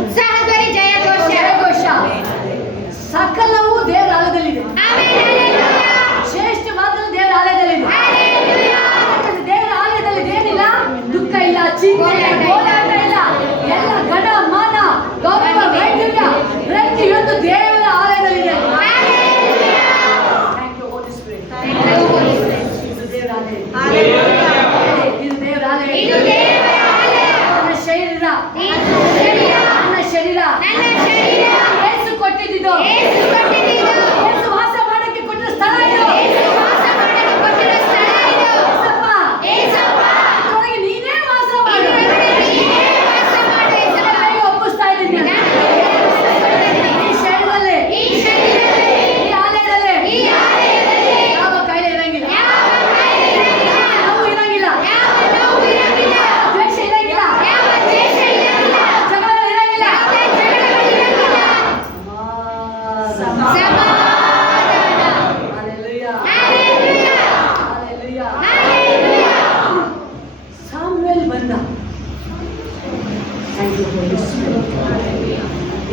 ಉತ್ಸಾಹಧ್ವನಿ ಜಯಘೋಷ. ಜಯಘೋಷ ಸಕಲವು ದೇವರ ಆಲಯದಲ್ಲಿದೆ. Hallelujah. ಶ್ರೇಷ್ಠವಾದ ದೇವರ ಆಲಯದಲ್ಲಿದೆ. Hallelujah. ದೇವರ ಆಲಯದಲ್ಲಿ ಏನಿಲ್ಲ, ದುಃಖ ಇಲ್ಲ, ಚಿಂತೆ ಇಲ್ಲ, ಗೋಳಾಟ ಇಲ್ಲ, ಎಲ್ಲ ಗಣ ಮಾನ ಗೌರವ ವೈದ್ಯ ಪ್ರತಿಯೊಂದು ದೇವರ ಆಲಯದಲ್ಲಿದೆ. Thank you, Holy Spirit. ಇದು ದೇವರ ಆಲಯ. ಇದು ದೇವರ ಆಲಯ. ಇದು ದೇವರ ಆಲಯ. ನನ್ನ ಶರೀರ, ನನ್ನ ಶರೀರ ಯೇಸು ಕೊಟ್ಟಿದ್ದು, ಯೇಸು ಕೊಟ್ಟಿದ್ದು, ಯೇಸು ವಾಸ ಮಾಡಕ್ಕೆ ಕೊಟ್ಟ ಸ್ಥಳ ಇದು. ಯೇಸು ವಾಸ ಮಾಡಲು ಕೊಟ್ಟಿರೋ ಸ್ಥಳ ಇದು. ಯೇಸಪ್ಪ, ಯೇಸಪ್ಪ, ಇದ್ರೊಳಗೆ ನೀನೇ ವಾಸ ಮಾಡು. ನೀನೇ ವಾಸ ಮಾಡು ಯೇಸಪ್ಪ. ನನ್ನ ಕೈಗೆ ಒಪ್ಪಿಸ್ತಾ ಇದ್ದೀನಿ ನಾನು. ಈ ಶರೀರದಲ್ಲಿ, ಈ ಶರೀರದಲ್ಲಿ, ಈ ಆಲಯದಲ್ಲಿ ಈ ಆಲಯದಲ್ಲಿ ಯಾವ ಕಾಯಿಲೆ ಇರಂಗಿಲ್ಲ, ಯಾವ ಕಾಯಿಲೆ ಇರಂಗಿಲ್ಲ, ನೋವು ಇರಂಗಿಲ್ಲ, ಯಾವ ನೋವು ಇರಂಗಿಲ್ಲ, ದ್ವೇಷ ಇರಂಗಿಲ್ಲ, ಯಾವ ದ್ವೇಷ ಇರಂಗಿಲ್ಲ, ಜಗಳಗಳು ಇರಂಗಿಲ್ಲ. ಯಾವುದೇ ಜಗಳಗಳಿರಂಗಿಲ್ಲ. ಸಮಾಧಾನ. ಸಮಾಧಾನ. Hallelujah. Hallelujah. Hallelujah. Hallelujah. ಸಾಮ್ವೇಲ್ ಬಂದ. Thank you, Holy Spirit.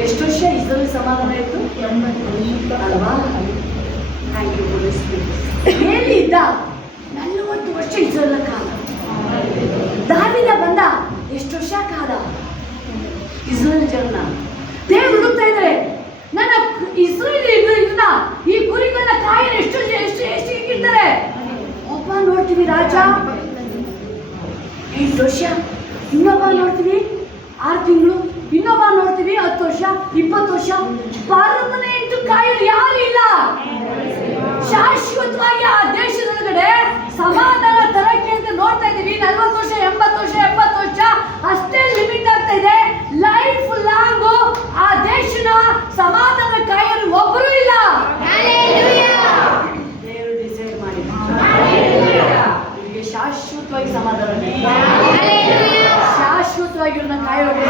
ಎಷ್ಟು ವರ್ಷ ಇಸ್ರೇಲ್ ಸಮಾಧಾನ ಇತ್ತು? 80 ಅಲ್ವಾ? Thank you, Holy Spirit. ಏಲಿ ಇದ್ದ 40 ವರ್ಷ ಇಸ್ರೇಲ್ ಕಾಲ. ದಾವೀದ ಬಂದ, ಎಷ್ಟು ವರ್ಷ ಕಾದ ಇಸ್ರೇಲ್ ಜನ. ದೇವರು ಹುಡುಕ್ತಾ ಇದ್ದಾರೆ, ನನ್ನ ಇಸ್ರೇಲ್ ಇದನ್ನ ಈ ಕುರಿಗಳನ್ನ ಕಾಯಿನ ಎಷ್ಟು ಎಷ್ಟು ಎಷ್ಟು ಇಟ್ಟಿರ್ತಾರೆ. ಒಬ್ಬ ನೋಡ್ತೀವಿ ರಾಜ 8 ವರ್ಷ, ಇನ್ನೊಬ್ಬ ನೋಡ್ತೀವಿ 6 ತಿಂಗಳು, ಇನ್ನೊಬ್ಬ ನೋಡ್ತೀವಿ 10 ವರ್ಷ, 20 ವರ್ಷ, ಸಮಾಧಾನ ಕಾಯಲು ಒಬ್ಬರು ಇಲ್ಲ. Hallelujah. ದೇವರು ಡಿಸೈಡ್ ಮಾಡಿ ಇವರಿಗೆ ಶಾಶ್ವತವಾಗಿ ಸಮಾಧಾನ ಬೇಕು. Hallelujah. ಶಾಶ್ವತವಾಗಿ ಇವ್ರನ್ನ ಕಾಯೋರು,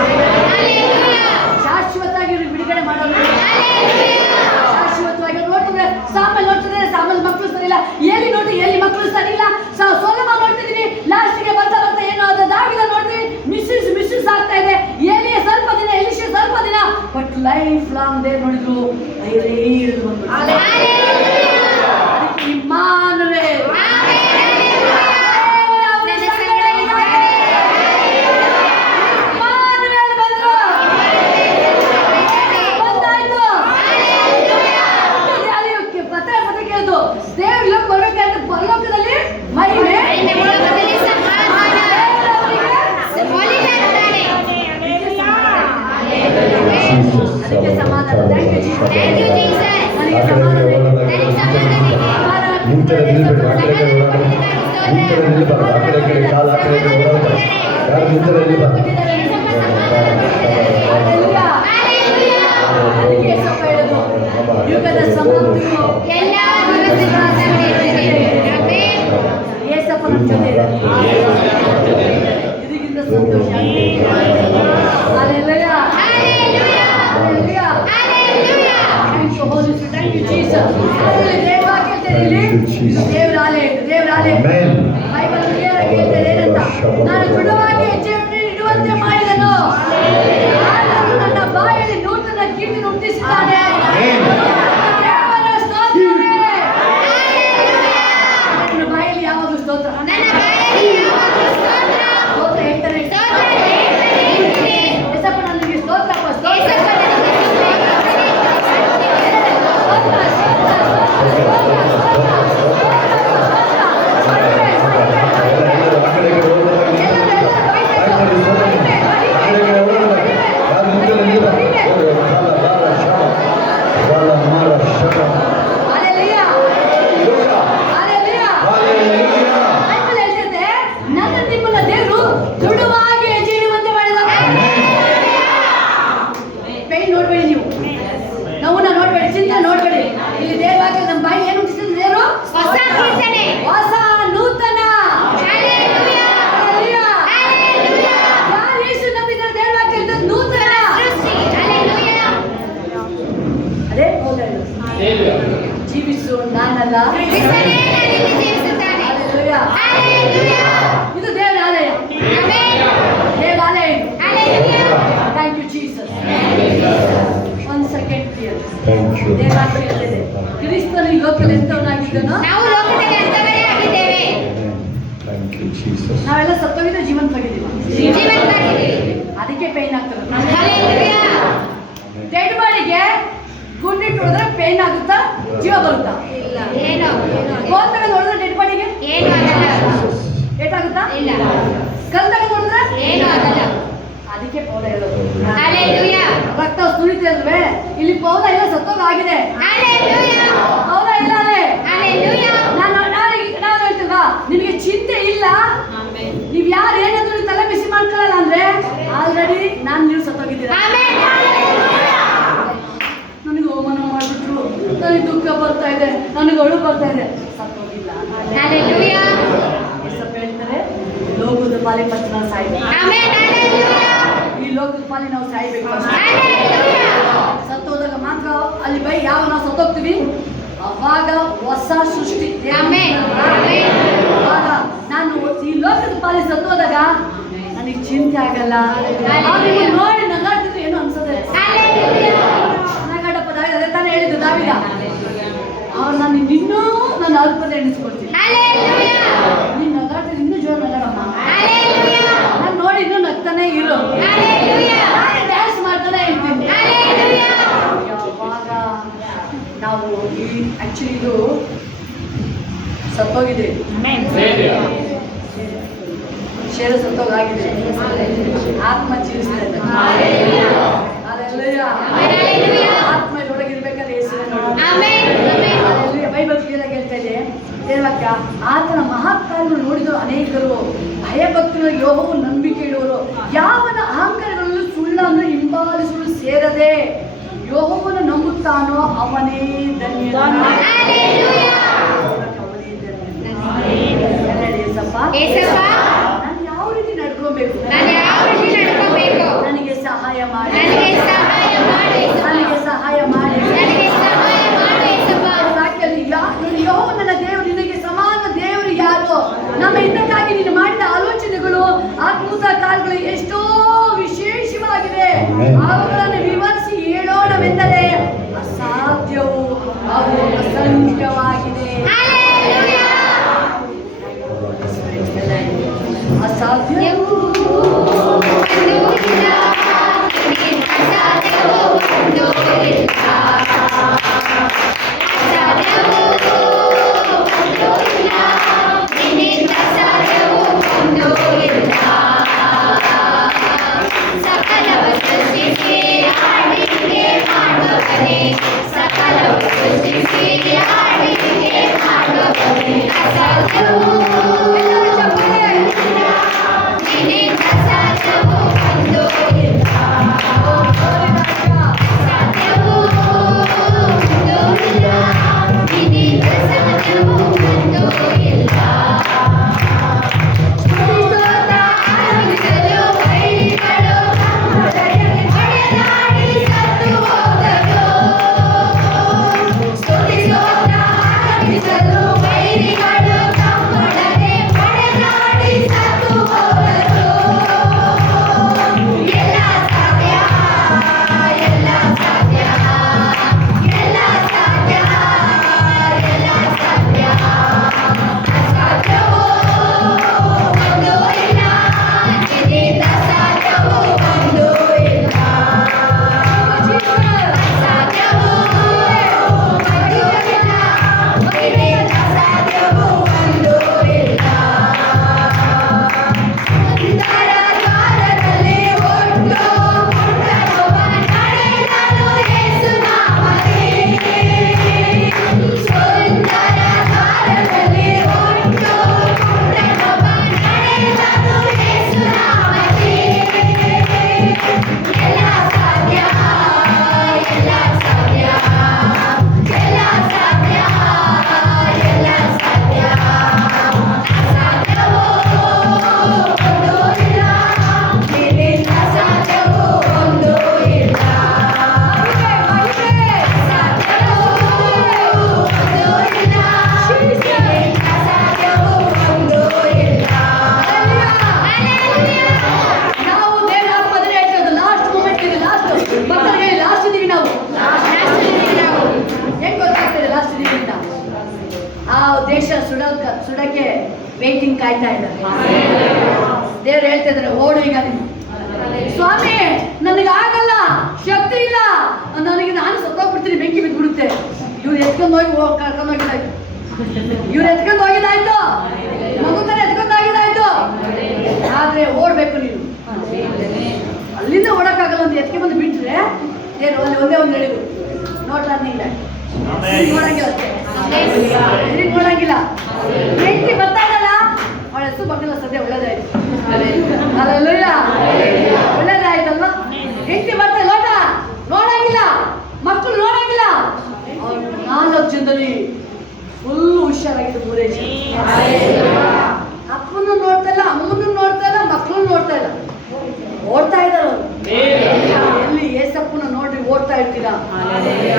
Hallelujah. ಶಾಶ್ವತವಾಗಿ ಇವ್ರಿಗೆ ಬಿಡುಗಡೆ ಮಾಡೋರು, Hallelujah. ಶಾಶ್ವತವಾಗಿ ನೋಡ್ತಿದ್ರೆ ಸಾಮೇಲೆ ನೋಡ್ತಿದ್ರೆ ಸಾಮೇಲೆ ಮಕ್ಕಳು ಸರಿ ಇಲ್ಲ, ಎಲ್ಲಿ ನೋಡಿ ಎಲ್ಲಿ ಮಕ್ಕಳು ಸರಿ ಇಲ್ಲ, ಸೊಲೊಮ ನೋಡ್ತಿದೀವಿ, ಲಾಸ್ಟ್ಗೆ ಬರ್ತಾ ಬರ್ತಾ ಏನೋ ಅದ ದಾವಿದ ನೋಡ್ತೀವಿ, ಮಿಸ್ಯೂಸ್ ಆಗ್ತಾ ಇದೆ. ಎಲಿಯ ಸ್ವಲ್ಪ ದಿನ, ಎಲಿಶ ಸ್ವಲ್ಪ ದಿನ, ಬಟ್ ಲೈಫ್ ಲಾಂಗ್ ದೇ ನೋಡಿದ್ರು ಧೈರ್ಯ ಇಳಿದು ಬಂದ್ಬಿಟ್ಟು. ಅದಕ್ಕೆ ಇಮ್ಮಾನುವೇಲ್ ದೇವ್ರ ಬರ್ಬೇಕಂದ್ರೆ ಪರಲೋಕದಲ್ಲಿ ಮಹಿಮೆ, ಅದಕ್ಕೆ ಸಮಾಧಾನ. Thank you Jesus. ನನಗೆ ಸಮಾಧಾನ ಅದಕ್ಕೆ ಸ್ವಲ್ಪ ಹೇಳೋದು ಯುಗದ ಸಮಾಪ್ತಿಯು ಏಸಪ್ಪ ನಮ್ಮ ಜೊತೆ ಇದ್ದಾರೆ. ಇದಕ್ಕಿಂತ ಸಂತೋಷ. Hallelujah. Hallelujah. Thank you Holy Spirit. Thank you Jesus. ದೇವ್ರ ವಾಕ್ಯ ಹೇಳ್ತಾರೆ ಇಲ್ಲಿ, ಇದು ದೇವ್ರ ಆಲಯ, ಇದು ದೇವ್ರ ಆಲಯ. ಬೈಬಲ್ ಕ್ಲಿಯರ್ ಆಗಿ ಹೇಳ್ತಾರೆ ಏನಂತ, ನಾನು ದೃಢವಾಗಿ ಹೆಜ್ಜೆಯನ್ನು ಇಡುವಂತೆ ಮಾಡಿದನು, ಆತನು ನನ್ನ ಬಾಯಲ್ಲಿ ನೂತನ ಕೀರ್ತಿ ಹುಟ್ಟಿಸಿದ್ದಾನೆ. ದೇವರ ಸ್ತೋತ್ರವೇ. ನನ್ನ ಬಾಯಲ್ಲಿ ಯಾವಾಗ ಸ್ತೋತ್ರ, ಸ್ತೋತ್ರ ಹೇಳ್ತಾರೆ. ಎಸಪ್ಪ ನನಗೆ ಸ್ತೋತ್ರಪ್ಪ, ಸ್ತೋತ್ರ. ನನ್ನ ನಿಮ್ಮನ್ನ ದೇವರು ದೃಢವಾಗಿ ಹೆಜ್ಜೆ ಇಡುವಂತೆ ಮಾಡಿದ. ಪೇನ್ ನೋಡ್ಬೇಡಿ, ನೀವು ನೋವನ್ನ ನೋಡ್ಬೇಡಿ, ಚಿಂತೆ ನೋಡ್ಬೇಡಿ. ಇಲ್ಲಿ ದೇವರಾಗ ನಮ್ಮ ಬಾಯಿ ಏನು ಹುಟ್ಟಿಸಿದ ದೇವರು ಹೊಸ ಕೀರ್ತನೆ, ಹೊಸ ನೂತನ. Hallelujah. Hallelujah. ಯಾರು ಯೇಸು ನಂಬಿದರೆ ದೇವರಾಗ ಇದ್ದದ್ದು ನೂತನ ಸೃಷ್ಟಿ. Hallelujah. ಅದೇ ಹೋಗಲ್ಲ. ಜೀವಿಸು ನಾನಲ್ಲ, ಕ್ರಿಸ್ತನೇ ನನ್ನಲ್ಲಿ ಜೀವಿಸುತ್ತಾನೆ. Hallelujah. Hallelujah. ಇದು ದೇವರ ಆಲಯ, Amen. ದೇವರ ಆಲಯ ಇದು. Hallelujah. Thank you Jesus. ಒಂದು ಸೆಕೆಂಡ್ ಕ್ಲಿಯರ್. Thank you. ದೇವರಾಗ ಹೇಳಿದೆ, ಕ್ರಿಸ್ತನು ಈ ಲೋಕದಲ್ಲಿ ಎಂತವನಾಗಿದ್ದನೋ, ನಾವು ಲೋಕದಲ್ಲಿ ಅಂಥವರೇ ಆಗಿದ್ದೇವೆ. Thank you, Jesus. ನಾವೆಲ್ಲ ಸತ್ತೋಗಿದ್ರೆ ಜೀವಂತವಾಗಿದ್ದೀವಿ, ಜೀವಂತವಾಗಿದ್ದೀವಿ. ಅದಕ್ಕೆ ಪೇನ್ ಆಗ್ತದೆ. Hallelujah. ಡೆಡ್ ಬಾಡಿಗೆ ಗುಂಡಿಟ್ಟು ಹೊಡೆದ್ರೆ ಪೇನ್ ಆಗುತ್ತಾ, ಜೀವ ಬರುತ್ತಾ? ಏನೋ ಬೋನ್ ತಗೊಂಡು ಹೊಡೆದ್ರೆ ಡೆಡ್ ಬಾಡಿಗೆ ಏನು ಆಗಲ್ಲ. ಏಟಾಗುತ್ತಾ? ಇಲ್ಲ. ಕಲ್ ತಗೊಂಡು ಹೊಡೆದ್ರೆ ಏನು ಆಗಲ್ಲ. ಅದಕ್ಕೆ ಪೌಲ ಹೇಳೋದು. Hallelujah. ರಕ್ತ ಸುರಿತಾ ಇಲ್ವೇ? ಇಲ್ಲಿ ಪೌಲ ಎಲ್ಲ ಸತ್ತೋಗಾಗಿದೆ. Hallelujah. ಪೌಲ ಇಲ್ಲ ಅಲ್ಲೇ. Hallelujah. ನಾನು ಹೇಳ್ತೀವ, ನಿಮಗೆ ಚಿಂತೆ ಇಲ್ಲ, ನೀವ್ ಯಾರು ಏನಾದ್ರು ನೀವು ತಲೆ ಬಿಸಿ ಮಾಡ್ಕೊಳ್ಳಲ್ಲ ಅಂದ್ರೆ ಆಲ್ರೆಡಿ ನೀವು ಸತ್ತೋಗಿದ್ದೀರಾ. Amen. ನನಗೆ ಅವಮಾನ ಮಾಡ್ಬಿಟ್ರು, ನನಗೆ ದುಃಖ ಬರ್ತಾ ಇದೆ, ನನಗೆ ಅಳು ಬರ್ತಾ ಇದೆ, ಸತ್ತೋಗಿಲ್ಲ. Hallelujah. ಯೇಸಪ್ಪ ಹೇಳ್ತಾರೆ, ಲೋಕದ ಪಾಲಿ ಫಸ್ಟ್ ನಾವು ಸಾಯ್ಬೇಕು. Amen. Hallelujah. ಈ ಲೋಕದ ಪಾಲಿ ನಾವು ಸಾಯ್ಬೇಕು. Hallelujah. ಸತ್ತೋದಾಗ ಮಾತ್ರ ಅಲ್ಲಿ ಬೈ ಯಾವ ನಾವು ಸತ್ತೋಗ್ತೀವಿ, ಅವಾಗ ಹೊಸ ಸೃಷ್ಟಿ. Amen. Amen. ಅವಾಗ ನಾನು ಈ ಲೋಕದ ಪಾಲಿ ಸತ್ತೋದಾಗ ನನಗೆ ಚಿಂತೆ ಆಗಲ್ಲ. ಅವ್ರಿಗೆ ನೋಡಿ ನಗಾಡ್ತಿದ್ರು ಏನು ಅನ್ಸದೆ. Hallelujah. ನಗಾಡಪ್ಪ ಅದೇ ತಾನೇ ಹೇಳಿದ್ದು ದಾವಿದ, ಅವ್ರು ನಾನು ಇನ್ನೂ ನಾನು ಅಲ್ಪದ ಎಣಿಸ್ಕೊಡ್ತೀನಿ. Hallelujah. ನೀನು ನಗಾಡ್ತೀನಿ, ಇನ್ನೂ ಜೋರು ನಗಾಡಮ್ಮ, Hallelujah. ನಾನು ನೋಡಿ ಇನ್ನೂ ನಗ್ತಾನೆ ಇರು, Hallelujah. ನಾನು ಡ್ಯಾನ್ಸ್ ಮಾಡ್ತಾನೆ ಇರ್ತೀನಿ. Hallelujah. ಯಾವಾಗ ನಾವು ಈ ಆಕ್ಚುಲಿ ಇದು ಸತ್ತೋಗಿದೆ, ಶರೀರ ಸತ್ತೋಗಾಗಿದೆ, ಆತ್ಮ ಜೀವಿಸ್ತಾ ಇದೆ. Hallelujah. ಆತ್ಮ ಒಳಗಿರ್ಬೇಕಾದ್ರೆ ಯೇಸುವಿನ ನೋಡು. Amen. Amen. Hallelujah. Bible clear ಆಗಿ ಹೇಳ್ತಾ ಇದೆ, ದೇವವಾಕ್ಯ, ಆತನ ಮಹತ್ಕಾರ್ಯಗಳನ್ನು ನೋಡಿದ ಅನೇಕರು ಭಯಭಕ್ತರು, ಯೋಹವು ನಂಬಿಕೆ ಇಡುವರು, ಯಾವನ ಅಹಂಕಾರಗಳಲ್ಲೂ ಸುಳ್ಳನ್ನು ಹಿಂಬಾಲಿಸಲು ಸೇರದೆ ಯೋಹವನ್ನು ಹುಡುಕ್ತಾನೋ ಅವನೇ ಧನ್ಯ. ಏಸಪ್ಪ, ನಾನು ಯಾವ ರೀತಿ ನಡ್ಕೋಬೇಕು, ನಾನು ಯಾವ ರೀತಿ ನಡ್ಕೋಬೇಕು, ನನಗೆ ಸಹಾಯ ಮಾಡಿ, ನನಗೆ ಸಹಾಯ ಮಾಡಿ, ನನಗೆ ಸಹಾಯ ಮಾಡಿ, ನನಗೆ ಸಹಾಯ ಮಾಡಿ ಏಸಪ್ಪ. ಅಯ್ಯೋ ನನ್ನ ದೇವರು, ನಿನಗೆ ಸಮಾನ ದೇವರು ಯಾರು? ನಮ್ಮ ಇದಕ್ಕಾಗಿ ನೀನು ಮಾಡಿದ ಆಲೋಚನೆಗಳು, ಅದ್ಭುತ ಕಾರ್ಯಗಳು ಎಷ್ಟೋ ವಿಶೇಷವಾಗಿದೆ. ಅವುಗಳನ್ನು ವಿವರಿಸಿ ಹೇಳೋಣವೆಂದರೆ ಅಸಾಧ್ಯವು, ಅವು ಅಸಂಖ್ಯವಾಗಿದೆ. ಅಸಾಧ್ಯವು ಸುಡಕ್ಕೆ ವೇಟಿಂಗ್ ಕಾಯ್ತಾ ಇದ್ದಾರೆ. ದೇವ್ರು ಹೇಳ್ತಾ ಇದ್ದಾರೆ, ಓಡು ಈಗ ನೀನು. ಸ್ವಾಮಿ ನನಗೆ ಆಗಲ್ಲ, ಶಕ್ತಿ ಇಲ್ಲ, ನನಗೆ ನಾನು ಸತ್ತೋಗ್ಬಿಡ್ತೀನಿ, ಬೆಂಕಿ ಬಿದ್ದುಬಿಡುತ್ತೆ. ಇವ್ರು ಎತ್ಕೊಂಡು ಹೋಗಿ ಕರ್ಕೊಂಡು ಹೋಗಿದ್ದಾಯ್ತು, ಇವ್ರು ಎತ್ಕೊಂಡು ಹೋಗಿದ್ದಾಯ್ತು, ಮಗುತರ ಎತ್ಕೊಂಡು ಹೋಗಿದ್ದಾಯ್ತು. ಆದ್ರೆ ಓಡ್ಬೇಕು ನೀನು, ಅಲ್ಲಿಂದ ಓಡಕ್ಕಾಗಲ್ಲ. ಒಂದು ಎತ್ಕೆ ಬಂದು ಬಿಟ್ರೆ ಏನು ಅಲ್ಲಿ ಒಂದೇ ಒಂದು ಹೇಳಿದ್ರು, ನೋಡ್ಲಿಲ್ಲ, ನೋಡಂಗಿಲ್ಲ, ನೋಡಂಗಿಲ್ಲ. ಹೆಂಡತಿ ಬರ್ತಾ ಇದ್ದಲ್ಲ, ಅವಳ ಹೆಸರು ಬರ್ತಿಲ್ಲ, ಸದ್ಯ ಒಳ್ಳೇದಾಯ್ತು, ಒಳ್ಳೇದಾಯ್ತಲ್ವ. ಹೆಂಡತಿ ಬರ್ತಾ ಲೋಟ ನೋಡಂಗಿಲ್ಲ, ಮಕ್ಕಳು ನೋಡಂಗಿಲ್ಲ. ಅವ್ರು 4 ಜನದಲ್ಲಿ ಫುಲ್ ಹುಷಾರಾಗಿದ್ದು 3 ಜನ. ಅಪ್ಪನ್ನು ನೋಡ್ತಾ ಇಲ್ಲ, ಅಮ್ಮನ್ನು ನೋಡ್ತಾ ಇಲ್ಲ, ಮಕ್ಕಳನ್ನು ನೋಡ್ತಾ ಇಲ್ಲ, ಓಡ್ತಾ ಇದ್ದಾರೆ. ಎಲ್ಲಿ ಏಸಪ್ಪನ ನೋಡ್ರಿ ಓಡ್ತಾ ಇರ್ತೀರಾ.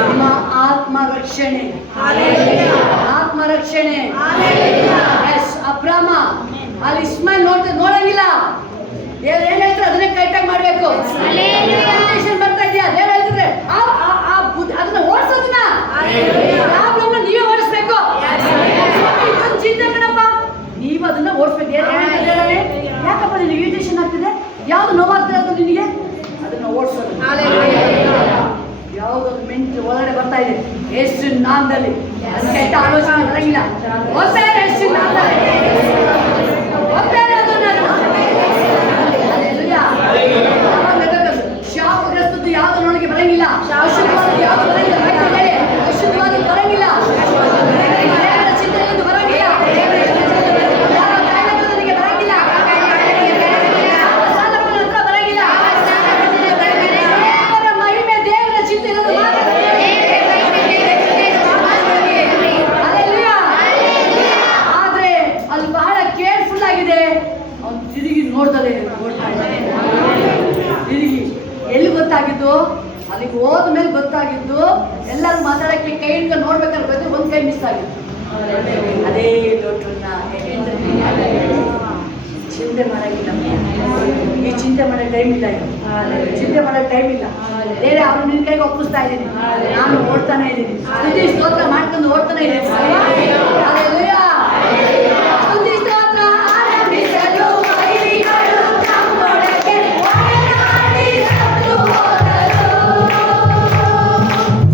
ನಿಮ್ಮ ಆತ್ಮರಕ್ಷಣೆ, ಆತ್ಮರಕ್ಷಣೆ. ಅಬ್ರಾಮ ಅಲ್ಲಿ ಇಸ್ಮಾಯಿಲ್ ನೋಡಂಗಿಲ್ಲ. ದೇವ್ರು ಏನ್ ಹೇಳ್ತಾರೆ ಅದನ್ನೇ ಕರೆಕ್ಟಾಗಿ ಮಾಡ್ಬೇಕು. ಬರ್ತಾ ಇದೆಯಾ ದೇವ್ರು ಹೇಳ್ತಿದ್ರೆ ಅದನ್ನ ಓಡಿಸೋದನ್ನ ಪ್ರಾಬ್ಲಮ್ನ ನೀವೇ ಓಡಿಸ್ಬೇಕು. ಚಿಂತೆ ಕಣಪ್ಪ, ನೀವು ಅದನ್ನ ಓಡಿಸ್ಬೇಕು. ಯಾಕಪ್ಪ ನಿನಗೆ ಇರಿಟೇಷನ್ ಆಗ್ತಿದೆ, ಯಾವ್ದು ನೋವಾಗ್ತಾ ಇರೋದು ನಿನಗೆ, ಅದನ್ನ ಓಡಿಸೋದು. ಯಾವುದೊಂದು ಮೆಂಟು ಒಳಗಡೆ ಬರ್ತಾ ಇದೆ ಎಷ್ಟು ನಾಮದಲ್ಲಿ, ಕೆಟ್ಟ ಆಲೋಚನೆ ಬರಂಗಿಲ್ಲ. ಹೋಗ್ತಾರೆ ಎಷ್ಟು ನಾಮದಲ್ಲಿ ಹೋಗ್ತಾರೆ. ಶಾಪಗ್ರಸ್ತದ್ದು ಯಾವ್ದು ನನಗೆ ಬರಂಗಿಲ್ಲ, ಅಶುದ್ಧವಾದ ಯಾವ್ದು ಬರಂಗಿಲ್ಲ, ಅಶುದ್ಧವಾದ ಬರಂಗಿಲ್ಲ, ಚಿಂತನೆಯಿಂದ ಬರಂಗಿಲ್ಲ, ನನಗೆ ಬರಂಗಿಲ್ಲ, ಸಾಲಗಳ ಹತ್ರ ಬರಂಗಿಲ್ಲ. ದೇವರ ಮಹಿಮೆ, ದೇವರ ಚಿಂತೆ ಇರೋದು ಮಾತ್ರ. ಹಾಕಿ ಕೈ ಹಿಡ್ಕೊಂಡು ನೋಡ್ಬೇಕಾದ್ರೆ ಬಂದು ಒಂದು ಕೈ ಮಿಸ್ ಆಗಿತ್ತು. ಅದೇ ಲೋಟನ್ನ ಚಿಂತೆ ಮಾಡೋಕ್ಕಿಲ್ಲ. ಈ ಚಿಂತೆ ಮಾಡೋ ಟೈಮ್ ಇಲ್ಲ, ಚಿಂತೆ ಮಾಡೋ ಟೈಮ್ ಇಲ್ಲ. ಬೇರೆ ಅವ್ರು ನಿನ್ನ ಕೈಗೆ ಒಪ್ಪಿಸ್ತಾ ಇದ್ದೀನಿ, ನಾನು ಓಡ್ತಾನೆ ಇದ್ದೀನಿ, ಸ್ತುತಿ ಸ್ತೋತ್ರ ಮಾಡ್ಕೊಂಡು ಓಡ್ತಾನೆ ಇದ್ದೀನಿ. Hallelujah. ಸ್ತುತಿ ಸ್ತೋತ್ರ ಆರಂಭಿಸಲು ವೈರಿಗಳು ನಮ್ಮೊಳಗೆ ಒಡನಾಡಿ ಸತ್ತು ಹೋದರು.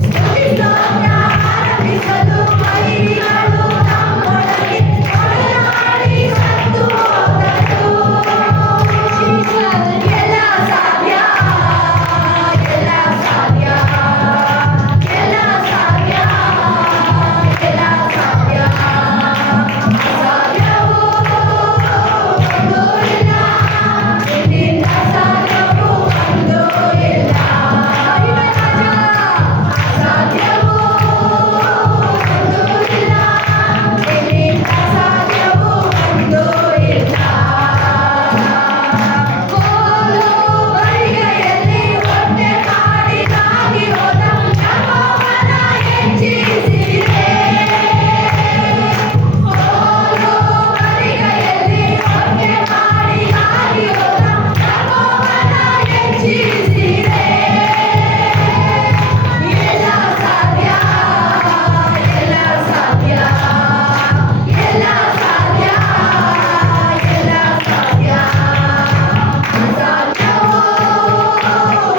ಸ್ತುತಿ ಸ್ತೋತ್ರ ಆರಂಭಿಸಲು ವೈರಿಗಳು ನಮ್ಮೊಳಗೆ ಒಡನಾಡಿ ಸತ್ತು ಹೋದರು. ಎಲ್ಲ ಸಾಧ್ಯ, ಎಲ್ಲ ಸಾಧ್ಯ, ಎಲ್ಲ ಸಾಧ್ಯ, ಎಲ್ಲ ಸಾಧ್ಯ. ಅಸಾಧ್ಯವೂ ಒಂದೂ ಇಲ್ಲ, ನಿನ್ನಿಂದ ಸಾಧ್ಯವೂ ಒಂದೂ ಇಲ್ಲ. ಅಸಾಧ್ಯವೂ ಒಂದೂ ಇಲ್ಲ, ನಿನ್ನಿಂದ ಸಾಧ್ಯವೂ ಒಂದೂ ಇಲ್ಲ. ಕೋಲು ಬರಿಗೈಯಲ್ಲಿ ಹೊಟ್ಟೆ ಮಾಡಿದಾಗಿರೋದ ಯೆಹೋವನ ಹೆಚ್ಚಿಸಿದೆ. ಕೋಲು ಬರಿಗೈಯಲ್ಲಿ ಹೊಟ್ಟೆ ಮಾಡಿದಾಗಿರೋದ ಯೆಹೋವನ ಹೆಚ್ಚಿಸಿದೆ. ಎಲ್ಲ ಸಾಧ್ಯ, ಎಲ್ಲ ಸಾಧ್ಯ, ಎಲ್ಲ ಸಾಧ್ಯ, ಎಲ್ಲ ಸಾಧ್ಯ. ಅಸಾಧ್ಯವೂ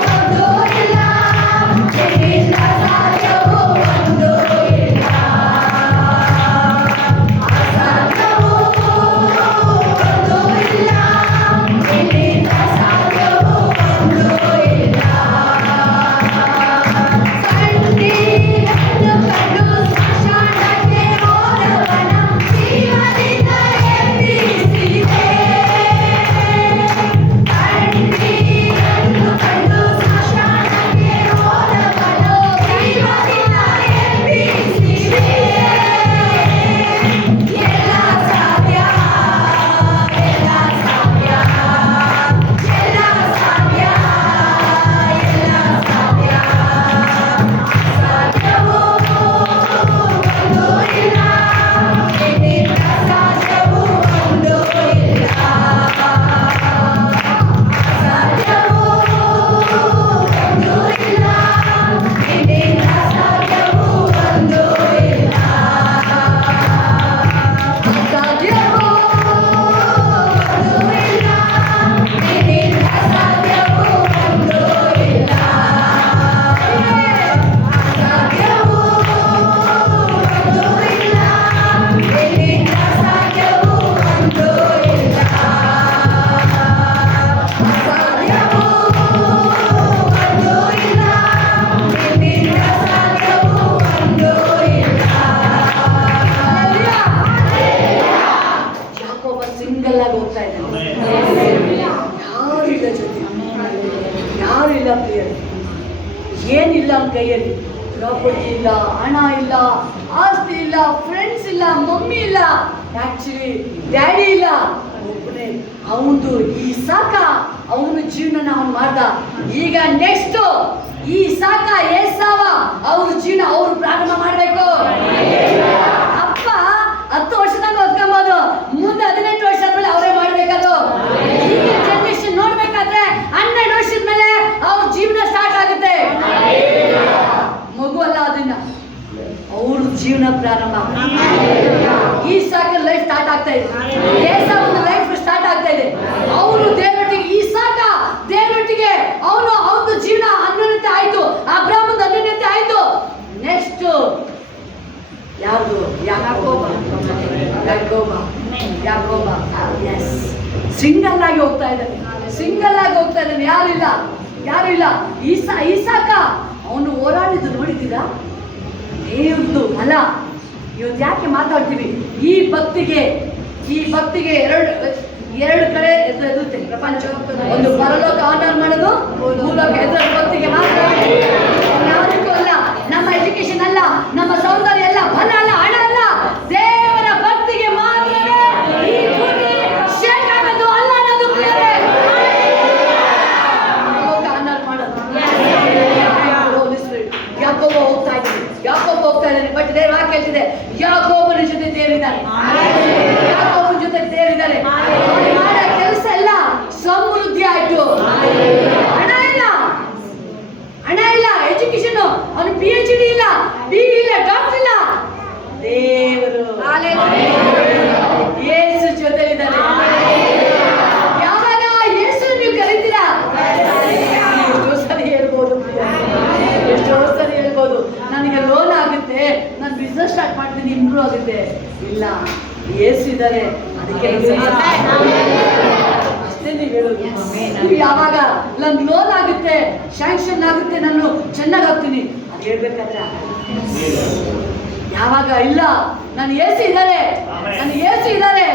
ಒಂದೂ ಇಲ್ಲ, ನಿನ್ನಿಂದ ಸಾಧ್ಯವೂ ಒಂದೂ ಇಲ್ಲ. ಅಸಾಧ್ಯವೂ ಒಂದೂ ಇಲ್ಲ, ನಿನ್ನಿಂದ ಸಾಧ್ಯವೂ ಒಂದೂ ಇಲ್ಲ. ಕಣ್ಣೀರನ್ನು ಕಂಡು ಸ್ಮಶಾನಕ್ಕೆ ಹೋದವನ ಜೀವದಿಂದ ಎಬ್ಬಿಸಿದೆ. ಕಣ್ಣೀರನ್ನು ಕಂಡು ಸ್ಮಶಾನಕ್ಕೆ ಹೋದವನ ಜೀವದಿಂದ ಎಬ್ಬಿಸಿದೆ. ಎಲ್ಲ ಸಾಧ್ಯ, ಎಲ್ಲ ಸಾಧ್ಯ, ಎಲ್ಲ ಸಾಧ್ಯ, ಎಲ್ಲ ಸಾಧ್ಯ. ಅಸಾಧ್ಯವೂ ಒಂದೂ ಇಲ್ಲ, ನಿನ್ನಿಂದ ಸಾಧ್ಯವೂ ಒಂದೂ ಇಲ್ಲ. ಅಸಾಧ್ಯವೂ ಒಂದೂ ಇಲ್ಲ, ನಿನ್ನಿಂದ ಸಾಧ್ಯವೂ ಒಂದೂ ಇಲ್ಲ. ಅಸಾಧ್ಯವೂ ಒಂದೂ ಇಲ್ಲ, ನಿನ್ನಿಂದ ಸಾಧ್ಯವೂ ಒಂದೂ ಇಲ್ಲ. ಅಸಾಧ್ಯವೂ ಒಂದೂ ಇಲ್ಲ, ನಿನ್ನಿಂದ ಸಾಧ್ಯವೂ ಒಂದೂ ಇಲ್ಲ. ಅಸಾಧ್ಯವೂ ಒಂದೂ ಇಲ್ಲ, ನಿನ್ನಿಂದ ಸಾಧ್ಯವೂ ಒಂದೂ ಇಲ್ಲ. ಯಾಕೋಬ ಸಿಂಗಲ್ ಆಗಿ ಹೋಗ್ತಾ ಇದ್ದಾನೆ. ಯಾರು ಇಲ್ಲ ಜೊತೆ, ಯಾರು ಇಲ್ಲ ಪ್ರಿಯರೇ, ಏನಿಲ್ಲ ಅವನ ಕೈಯಲ್ಲಿ. ಪ್ರಾಪರ್ಟಿ ಇಲ್ಲ, ಹಣ ಇಲ್ಲ, ಆಸ್ತಿ ಇಲ್ಲ, ಫ್ರೆಂಡ್ಸ್ ಇಲ್ಲ, ಮಮ್ಮಿ ಇಲ್ಲ, ಆಕ್ಚುಲಿ ಡ್ಯಾಡಿ ಇಲ್ಲ. ಒಬ್ಬನೇ ಅವನು ಈ ಸಾಕ ಅವನು ಜೀವನ ಅವನು ಮಾಡ್ದ. ಈಗ ನೆಕ್ಸ್ಟ್ ಈ ಸಾಕ ಏಸಾವ ಅವ್ರ ಜೀವನ ಅವ್ರು ಪ್ರಾರಂಭ ಮಾಡಬೇಕು. ಅಪ್ಪ 10 ವರ್ಷದಾಗ ಓದ್ಕೊಬೋದು, ಮುಂದೆ 18 ವರ್ಷ ಆದ್ಮೇಲೆ ಅವರೇ ಮಾಡ್ಬೇಕದು. ಈಗ ಜನರೇಷನ್ ನೋಡ್ಬೇಕಾದ್ರೆ 12 ವರ್ಷದ ಮೇಲೆ ಅವ್ರ ಜೀವನ ಸ್ಟಾರ್ಟ್ ಆಗುತ್ತೆ. ಮಗು ಅಲ್ಲ, ಅದನ್ನ ಅವ್ರ ಜೀವನ ಪ್ರಾರಂಭ ಈ ಸಾಕ ಲೈಫ್ ಸ್ಟಾರ್ಟ್ ಆಗ್ತಾ ಇದೆ. ಒಂದು ಲೈಫ್ ಸ್ಟಾರ್ಟ್ ಆಗ್ತಾ ಇದೆ. ಅವನು ದೇವರೊಟ್ಟಿಗೆ, ಈ ಸಾಕ ದೇವರೊಟ್ಟಿಗೆ ಅವನು ಅವ್ರ ಜೀವನ ಅನ್ಯೋನ್ಯತೆ ಆಯ್ತು, ಅಬ್ರಾಹ್ಮನ ಅನ್ಯೋನ್ಯತೆ ಆಯ್ತು. ನೆಕ್ಸ್ಟ್ ಯಾವುದು? ಯಾಕೋಬ. ಎಸ್, ಸಿಂಗಲ್ ಆಗಿ ಹೋಗ್ತಾ ಇದ್ದಾನೆ, ಸಿಂಗಲ್ ಆಗಿ ಹೋಗ್ತಾ ಇದ್ದಾನೆ. ಯಾರಿಲ್ಲ, ಯಾರು ಇಲ್ಲ. ಈಸಾಕ ಅವನು ಹೋರಾಡಿದ್ದು ನೋಡಿದ್ದೀರಾ? ದೇವ್ರದ್ದು ಅಲ್ಲ. ಇವತ್ತು ಯಾಕೆ ಮಾತಾಡ್ತೀವಿ? ಈ ಭಕ್ತಿಗೆ ಎರಡು ಕಡೆ ಎದುರುತ್ತೆ ಪ್ರಪಂಚ. ಒಂದು ಪರಲೋಕ ಆರ್ಡರ್ ಮಾಡೋದು, ಭೂಲೋಕ ಎದುರ ಭಕ್ತಿಗೆ ಮಾತ್ರ. ಯಾವುದಕ್ಕೂ ಅಲ್ಲ. ನಮ್ಮ ಎಜುಕೇಶನ್ ಅಲ್ಲ, ನಮ್ಮ ಸೌಂದರ್ಯ ಅಲ್ಲ, ಫಲ ಅಲ್ಲ, ಹಣ ಅಲ್ಲ, ದೇವರ ಭಕ್ತಿಗೆ ಮಾತ್ರವೇ ಈ ಭೂಮಿ ಶೇಕ್ ಆಗೋದು ಅಲ್ಲ ಅನ್ನೋದು ಪ್ರಿಯರೇ. ಆರ್ಡರ್ ಮಾಡೋದು ಯಾಕೋಬ ಹೋಗ್ತಾ ಇದ್ದೀನಿ, ಯಾಕೋಬ ಹೋಗ್ತಾ ಇದ್ದೇನೆ. ಬಟ್ ದೇವ್ರ ವಾಕ್ಯ ಹೇಳ್ತಿದೆ, ಯಾಕೋಬನ ಜೊತೆ ದೇವರಿದ್ದಾರೆ, ಯಾಕೋಬನ ಜೊತೆ ದೇವರಿದ್ದಾರೆ. ಮಾಡೋ ಕೆಲಸ ಎಲ್ಲ ಸಮೃದ್ಧಿ ಆಯ್ತು. ಹಣ ಇಲ್ಲ, ಎಜುಕೇಶನ್, ಅವನು PhD ಇಲ್ಲ, BE ಇಲ್ಲ, ಡಾಕ್ಟರ್ ಇಲ್ಲ. ದೇವರು ಯೇಸು ಜೊತೆ ಇದ್ದಾರೆ. ಯಾವಾಗ ಯೇಸು ನೀವು ಕರೀತೀರಾ, ಎಷ್ಟೋ ಸರಿ ಹೇಳ್ಬೋದು, ಎಷ್ಟೋ ಸರಿ ಹೇಳ್ಬೋದು, ನನಗೆ ಲೋನ್ ಆಗುತ್ತೆ, ನಾನು ಬಿಸ್ನೆಸ್ ಸ್ಟಾರ್ಟ್ ಮಾಡ್ತೀನಿ, ಇಂಪ್ರೂವ್ ಆಗುತ್ತೆ. ಇಲ್ಲ, ಯೇಸು ಇದ್ದಾರೆ, ಅದಕ್ಕೆ ಅಷ್ಟೇ ನೀವು ಹೇಳೋದು. ನೀವು ಯಾವಾಗ ನನ್ ಲೋನ್ ಆಗುತ್ತೆ, ಸ್ಯಾಂಕ್ಷನ್ ಆಗುತ್ತೆ, ನಾನು ಚೆನ್ನಾಗಾಗ್ತೀನಿ ಅದು ಹೇಳ್ಬೇಕಾದ್ರೆ ಯಾವಾಗ ಇಲ್ಲ, ನಾನು ಯೇಸು ಇದ್ದಾರೆ, ನಾನು ಯೇಸು ಇದ್ದಾರೆ,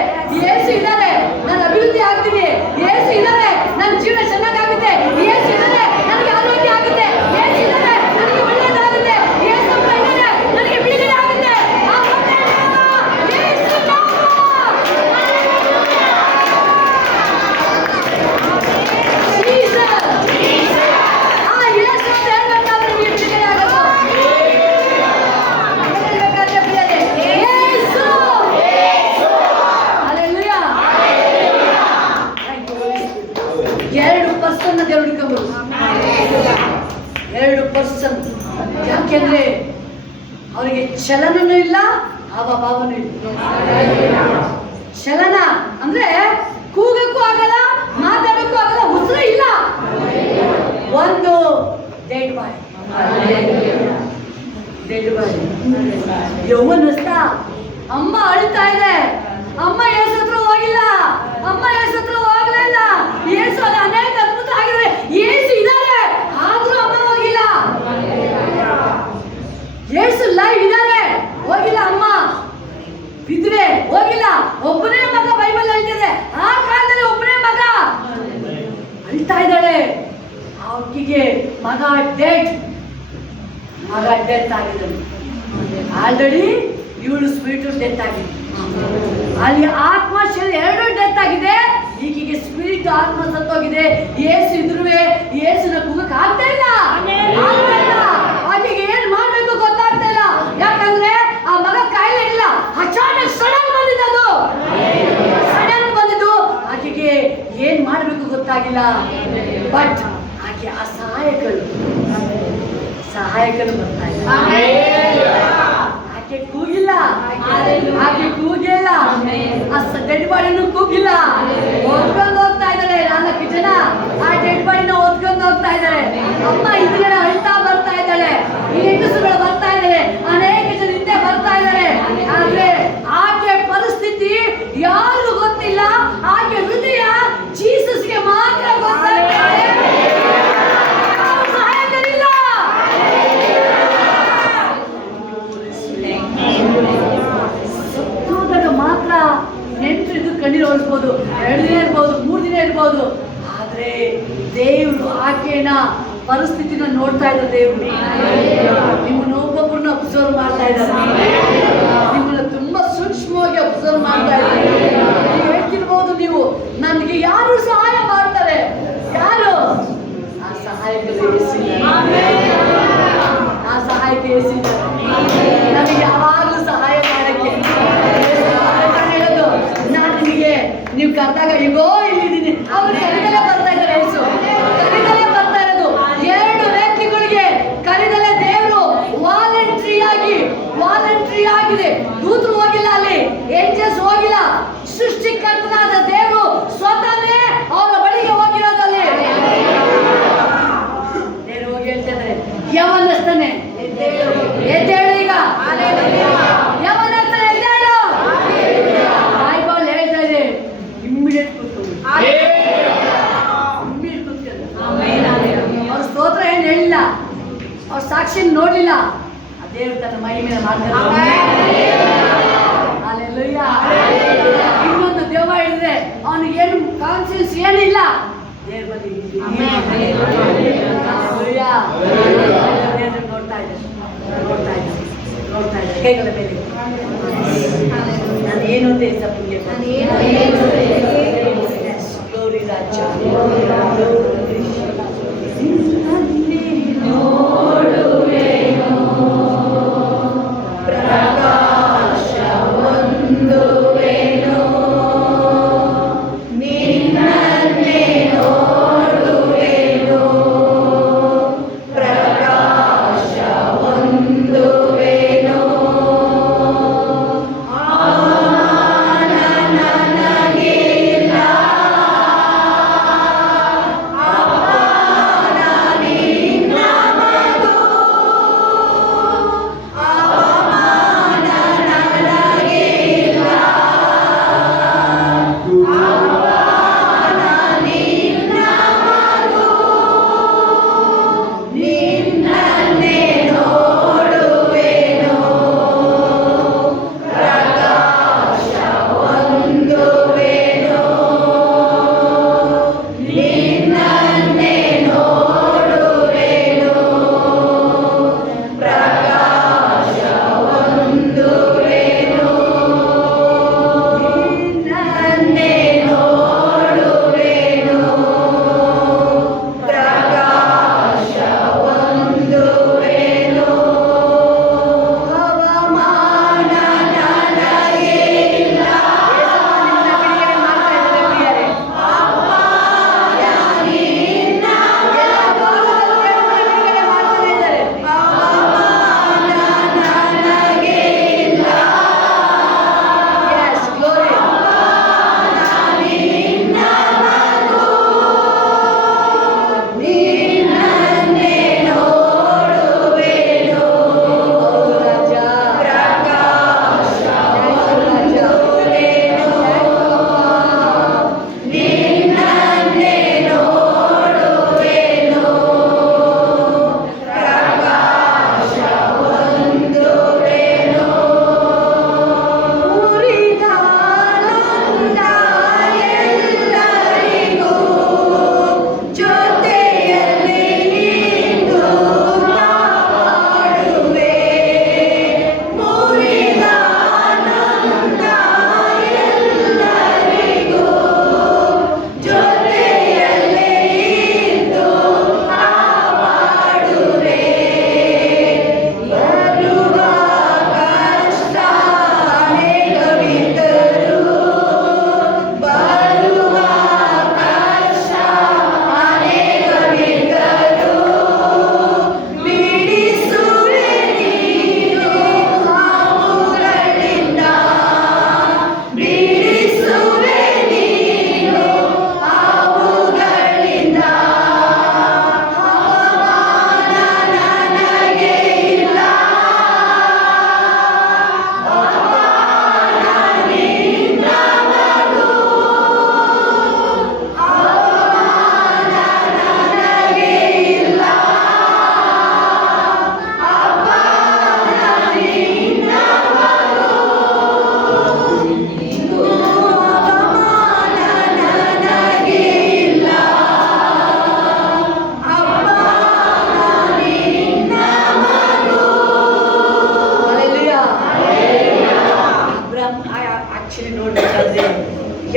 ಯೇಸು ಇದ್ದಾರೆ, ನಾನು ಅಭಿವೃದ್ಧಿ ಆಗ್ತೀನಿ, ಯೇಸು ಇದ್ದಾರೆ, ನನ್ನ ಜೀವನ ಚೆನ್ನಾಗಾಗುತ್ತೆ, ಯೇಸು ಇದ್ದಾರೆ, ನನಗೆ ಆರೋಗ್ಯ ಆಗುತ್ತೆ, ಯೇಸು ಇದ್ದಾರೆ, ನನಗೆ ಒಳ್ಳೆಯದಾಗುತ್ತೆ, ಯೇಸು ಇದ್ದಾರೆ, ನನಗೆ ಬಿಡುಗಡೆ ಆಗುತ್ತೆ. ಯಾಕೆಂದ್ರೆ ಅವರಿಗೆ ಚಲನನೂ ಇಲ್ಲ, ಹಾವಭಾವನೂ ಇಲ್ಲ. ಚಲನ ಅಂದ್ರೆ ಕೂಗಕ್ಕೂ ಆಗಲ್ಲ, ಮಾತಾಡಕ್ಕೂ ಆಗಲ್ಲ, ಉಸಿರು ಇಲ್ಲ. ಒಂದು ಡೆಡ್ ಬಾಯ್, ಯೌವನಸ್ಥ. ಅಮ್ಮ ಅಳ್ತಾ ಇದೆ, ಅಮ್ಮ ಯೇಸು ಹತ್ರ ಹೋಗಿಲ್ಲ, ಅಮ್ಮ ಯೇಸು ಹತ್ರ ಹೋಗ್ಲೇ ಇಲ್ಲ. ಯೇಸು ಅಲ್ಲಿ ಅನೇಕ ಅದ್ಭುತ ಆಗಿದ್ರೆ, ಯೇಸು ಇದ್ದಾರೆ, ಆದ್ರೂ ಅಮ್ಮ ಹೋಗಿಲ್ಲ. ಯೇಸು ಲೈವ್ ಇದ್ದಾರೆ, ಹೋಗಿಲ್ಲ. ಅಮ್ಮ ಬಿದ್ರೆ ಹೋಗಿಲ್ಲ. ಒಬ್ಬನೇ ಮಗ, ಬೈಬಲ್ ಹೇಳ್ತಿದೆ, ಆ ಕಾಲದಲ್ಲಿ ಒಬ್ಬನೇ ಮಗ ಅಳ್ತಾ ಇದ್ದಾಳೆ. ಆಕೆಗೆ ಮಗ ಡೆತ್ ಆಗಿದೆ. ಆಲ್ರೆಡಿ ಇವಳು ಸ್ಪಿರಿಟ್ ಡೆತ್ ಆಗಿದೆ, ಅಲ್ಲಿ ಆತ್ಮ ಶರೀರ ಎರಡು ಡೆತ್ ಆಗಿದೆ. ಈಕೆಗೆ ಸ್ಪಿರಿಟ್ ಆತ್ಮ ಸತ್ತೋಗಿದೆ. ಯೇಸು ಇದ್ರೂ ಯೇಸುನ ಕೂಗಕ್ಕೆ ಆಗ್ತಾ ಇಲ್ಲ. ಆಕೆಗೆ ಏನ್ ಮಾಡ್ಬೇಕು ಗೊತ್ತಾಗ್ತಾ ಇಲ್ಲ. ಯಾಕಂದ್ರೆ ಆ ಮಗ ಕಾಯಿಲೆ ಇಲ್ಲ, ಅಚಾನಕ್ ಸಡನ್ ಬಂದಿದ್ದು, ಆಕೆಗೆ ಏನ್ ಮಾಡ್ಬೇಕು ಗೊತ್ತಾಗಿಲ್ಲ. ಬಟ್ ಆಕೆ ಆ ಸಹಾಯಕರು ಬರ್ತಾ ಇದ್ದಾರೆ. ಆಕೆ ಕೂಗಿಲ್ಲ, ಆಕೆ ಕೂಗಿಲ್ಲ, ಆ ಡೆಡ್ ಬಾಡಿನೂ ಕೂಗಿಲ್ಲ. ಓದ್ಕೊಂಡು ಹೋಗ್ತಾ ಇದ್ದಾರೆ 4 ಜನ, ಆ ಡೆಡ್ ಬಾಡಿನ ಓದ್ಕೊಂಡು ಹೋಗ್ತಾ ಇದ್ದಾರೆ. ಅಮ್ಮ ಇದ್ರೆ ಅಳ್ತಾ ಬರ್ತಾ ಇದ್ದಾಳೆ, ಈ ಹೆಂಗಸರುಗಳು ಬರ್ತಾ ಇದ್ದಾರೆ, ಅನೇಕ ಜನ ಹಿಂದೆ ಬರ್ತಾ ಇದ್ದಾರೆ. ಆದ್ರೆ ಆಕೆ ಪರಿಸ್ಥಿತಿ ಯಾರಿಗೂ ಗೊತ್ತಿಲ್ಲ. ಆಕೆ ಹೃದಯ ಜೀಸಸ್ಗೆ ಮಾತ್ರ ಗೊತ್ತಾಗ್ತದೆ. ಮಾತ್ರ ನೆಂಟರಿದ್ದು ಕಣ್ಣೀರು ಓಡಿಸ್ಬೋದು, 2 ದಿನ ಇರ್ಬೋದು, 3 ದಿನ ಇರ್ಬೋದು. ಆದ್ರೆ ದೇವರು ಆಕೆನ ಪರಿಸ್ಥಿತಿನ ನೋಡ್ತಾ ಇದ್ದಾರೆ. ದೇವರು ನಿಮ್ಮನ್ನ ಒಬ್ಬೊಬ್ಬರನ್ನ ಅಬ್ಸರ್ವ್ ಮಾಡ್ತಾ ಇದ್ದಾರೆ, ನಿಮ್ಮನ್ನ ತುಂಬಾ ಸೂಕ್ಷ್ಮವಾಗಿ ಅಬ್ಸರ್ವ್ ಮಾಡ್ತಾ ಇದ್ದಾರೆ. ನೀವು ಹೇಳ್ತಿರ್ಬೋದು, ನೀವು ನನಗೆ ಯಾರು ಸಹಾಯ ಮಾಡ್ತಾರೆ, ಯಾರು? ಆ ಸಹಾಯಕರು ಆ ಸಹಾಯಕ ನನಗೆ ಯಾವಾಗಲೂ ಸಹಾಯ ಮಾಡಕ್ಕೆ ಹೇಳೋದು. ನಾನು ನಿಮಗೆ ನೀವು ಕರೆದಾಗ ಈಗೋ ಇಲ್ಲಿದ್ದೀನಿ, ಅವ್ರು ಕರಿದಲ್ಲೇ ಬರ್ತಾ ಇದ್ದಾರೆ. ಯೇಸು ಕರಿದಲ್ಲೇ ಬರ್ತಾ ಇರೋದು. 2 ವ್ಯಕ್ತಿಗಳಿಗೆ ಕರಿದಲ್ಲೇ ದೇವರು ವಾಲಂಟ್ರಿ ಆಗಿದೆ. ದೂತರು ಹೋಗಿಲ್ಲ, ಅಲ್ಲಿ ಏಂಜಲ್ಸ್ ಹೋಗಿಲ್ಲ, ಸೃಷ್ಟಿಕರ್ತನಾದ ದೇವರು ಸ್ವತಃನೇ ಅವರ ಬಳಿಗೆ ಹೋಗಿರೋದಲ್ಲಿ. ದೇವರು ಹೋಗಿ ಹೇಳ್ತಿದ್ದಾರೆ, ಯವನಸ್ಥನೇ ಎದ್ದೇಳು, ಈಗ ಯವನಸ್ಥನೇ ಎದ್ದೇಳು. ಬೈಬಲ್ ಹೇಳ್ತಾ ಇದೆ, ಇಮ್ಮಿಡಿಯೇಟ್ ಕೂತ್ಕೊಂಡು ಅವ್ರ ಸ್ತೋತ್ರ ಏನು ಹೇಳಿಲ್ಲ, ಅವ್ರ ಸಾಕ್ಷಿ ನೋಡ್ಲಿಲ್ಲ. ದೇವರು ತನ್ನ ಮಹಿಮೆಯ ಮಾಡ್ತಾರೆ. ಹಲ್ಲೆಲೂಯಾ. ಇನ್ನೊಂದು ದೇವ ಹೇಳಿದ್ರೆ ಅವನಿಗೆ ಏನು ಕಾನ್ಸಿಯನ್ಸ್ ಏನಿಲ್ಲ. ದೇವ್ರ ಬಗ್ಗೆ ನೋಡ್ತಾ ಇದ್ದಾರೆ ಕೈಗಳ ಮೇಲೆ. ನಾನು ಏನು ಅಂತ ತಪ್ಪಿಗೆ ಗ್ಲೋರಿ ರಾಜ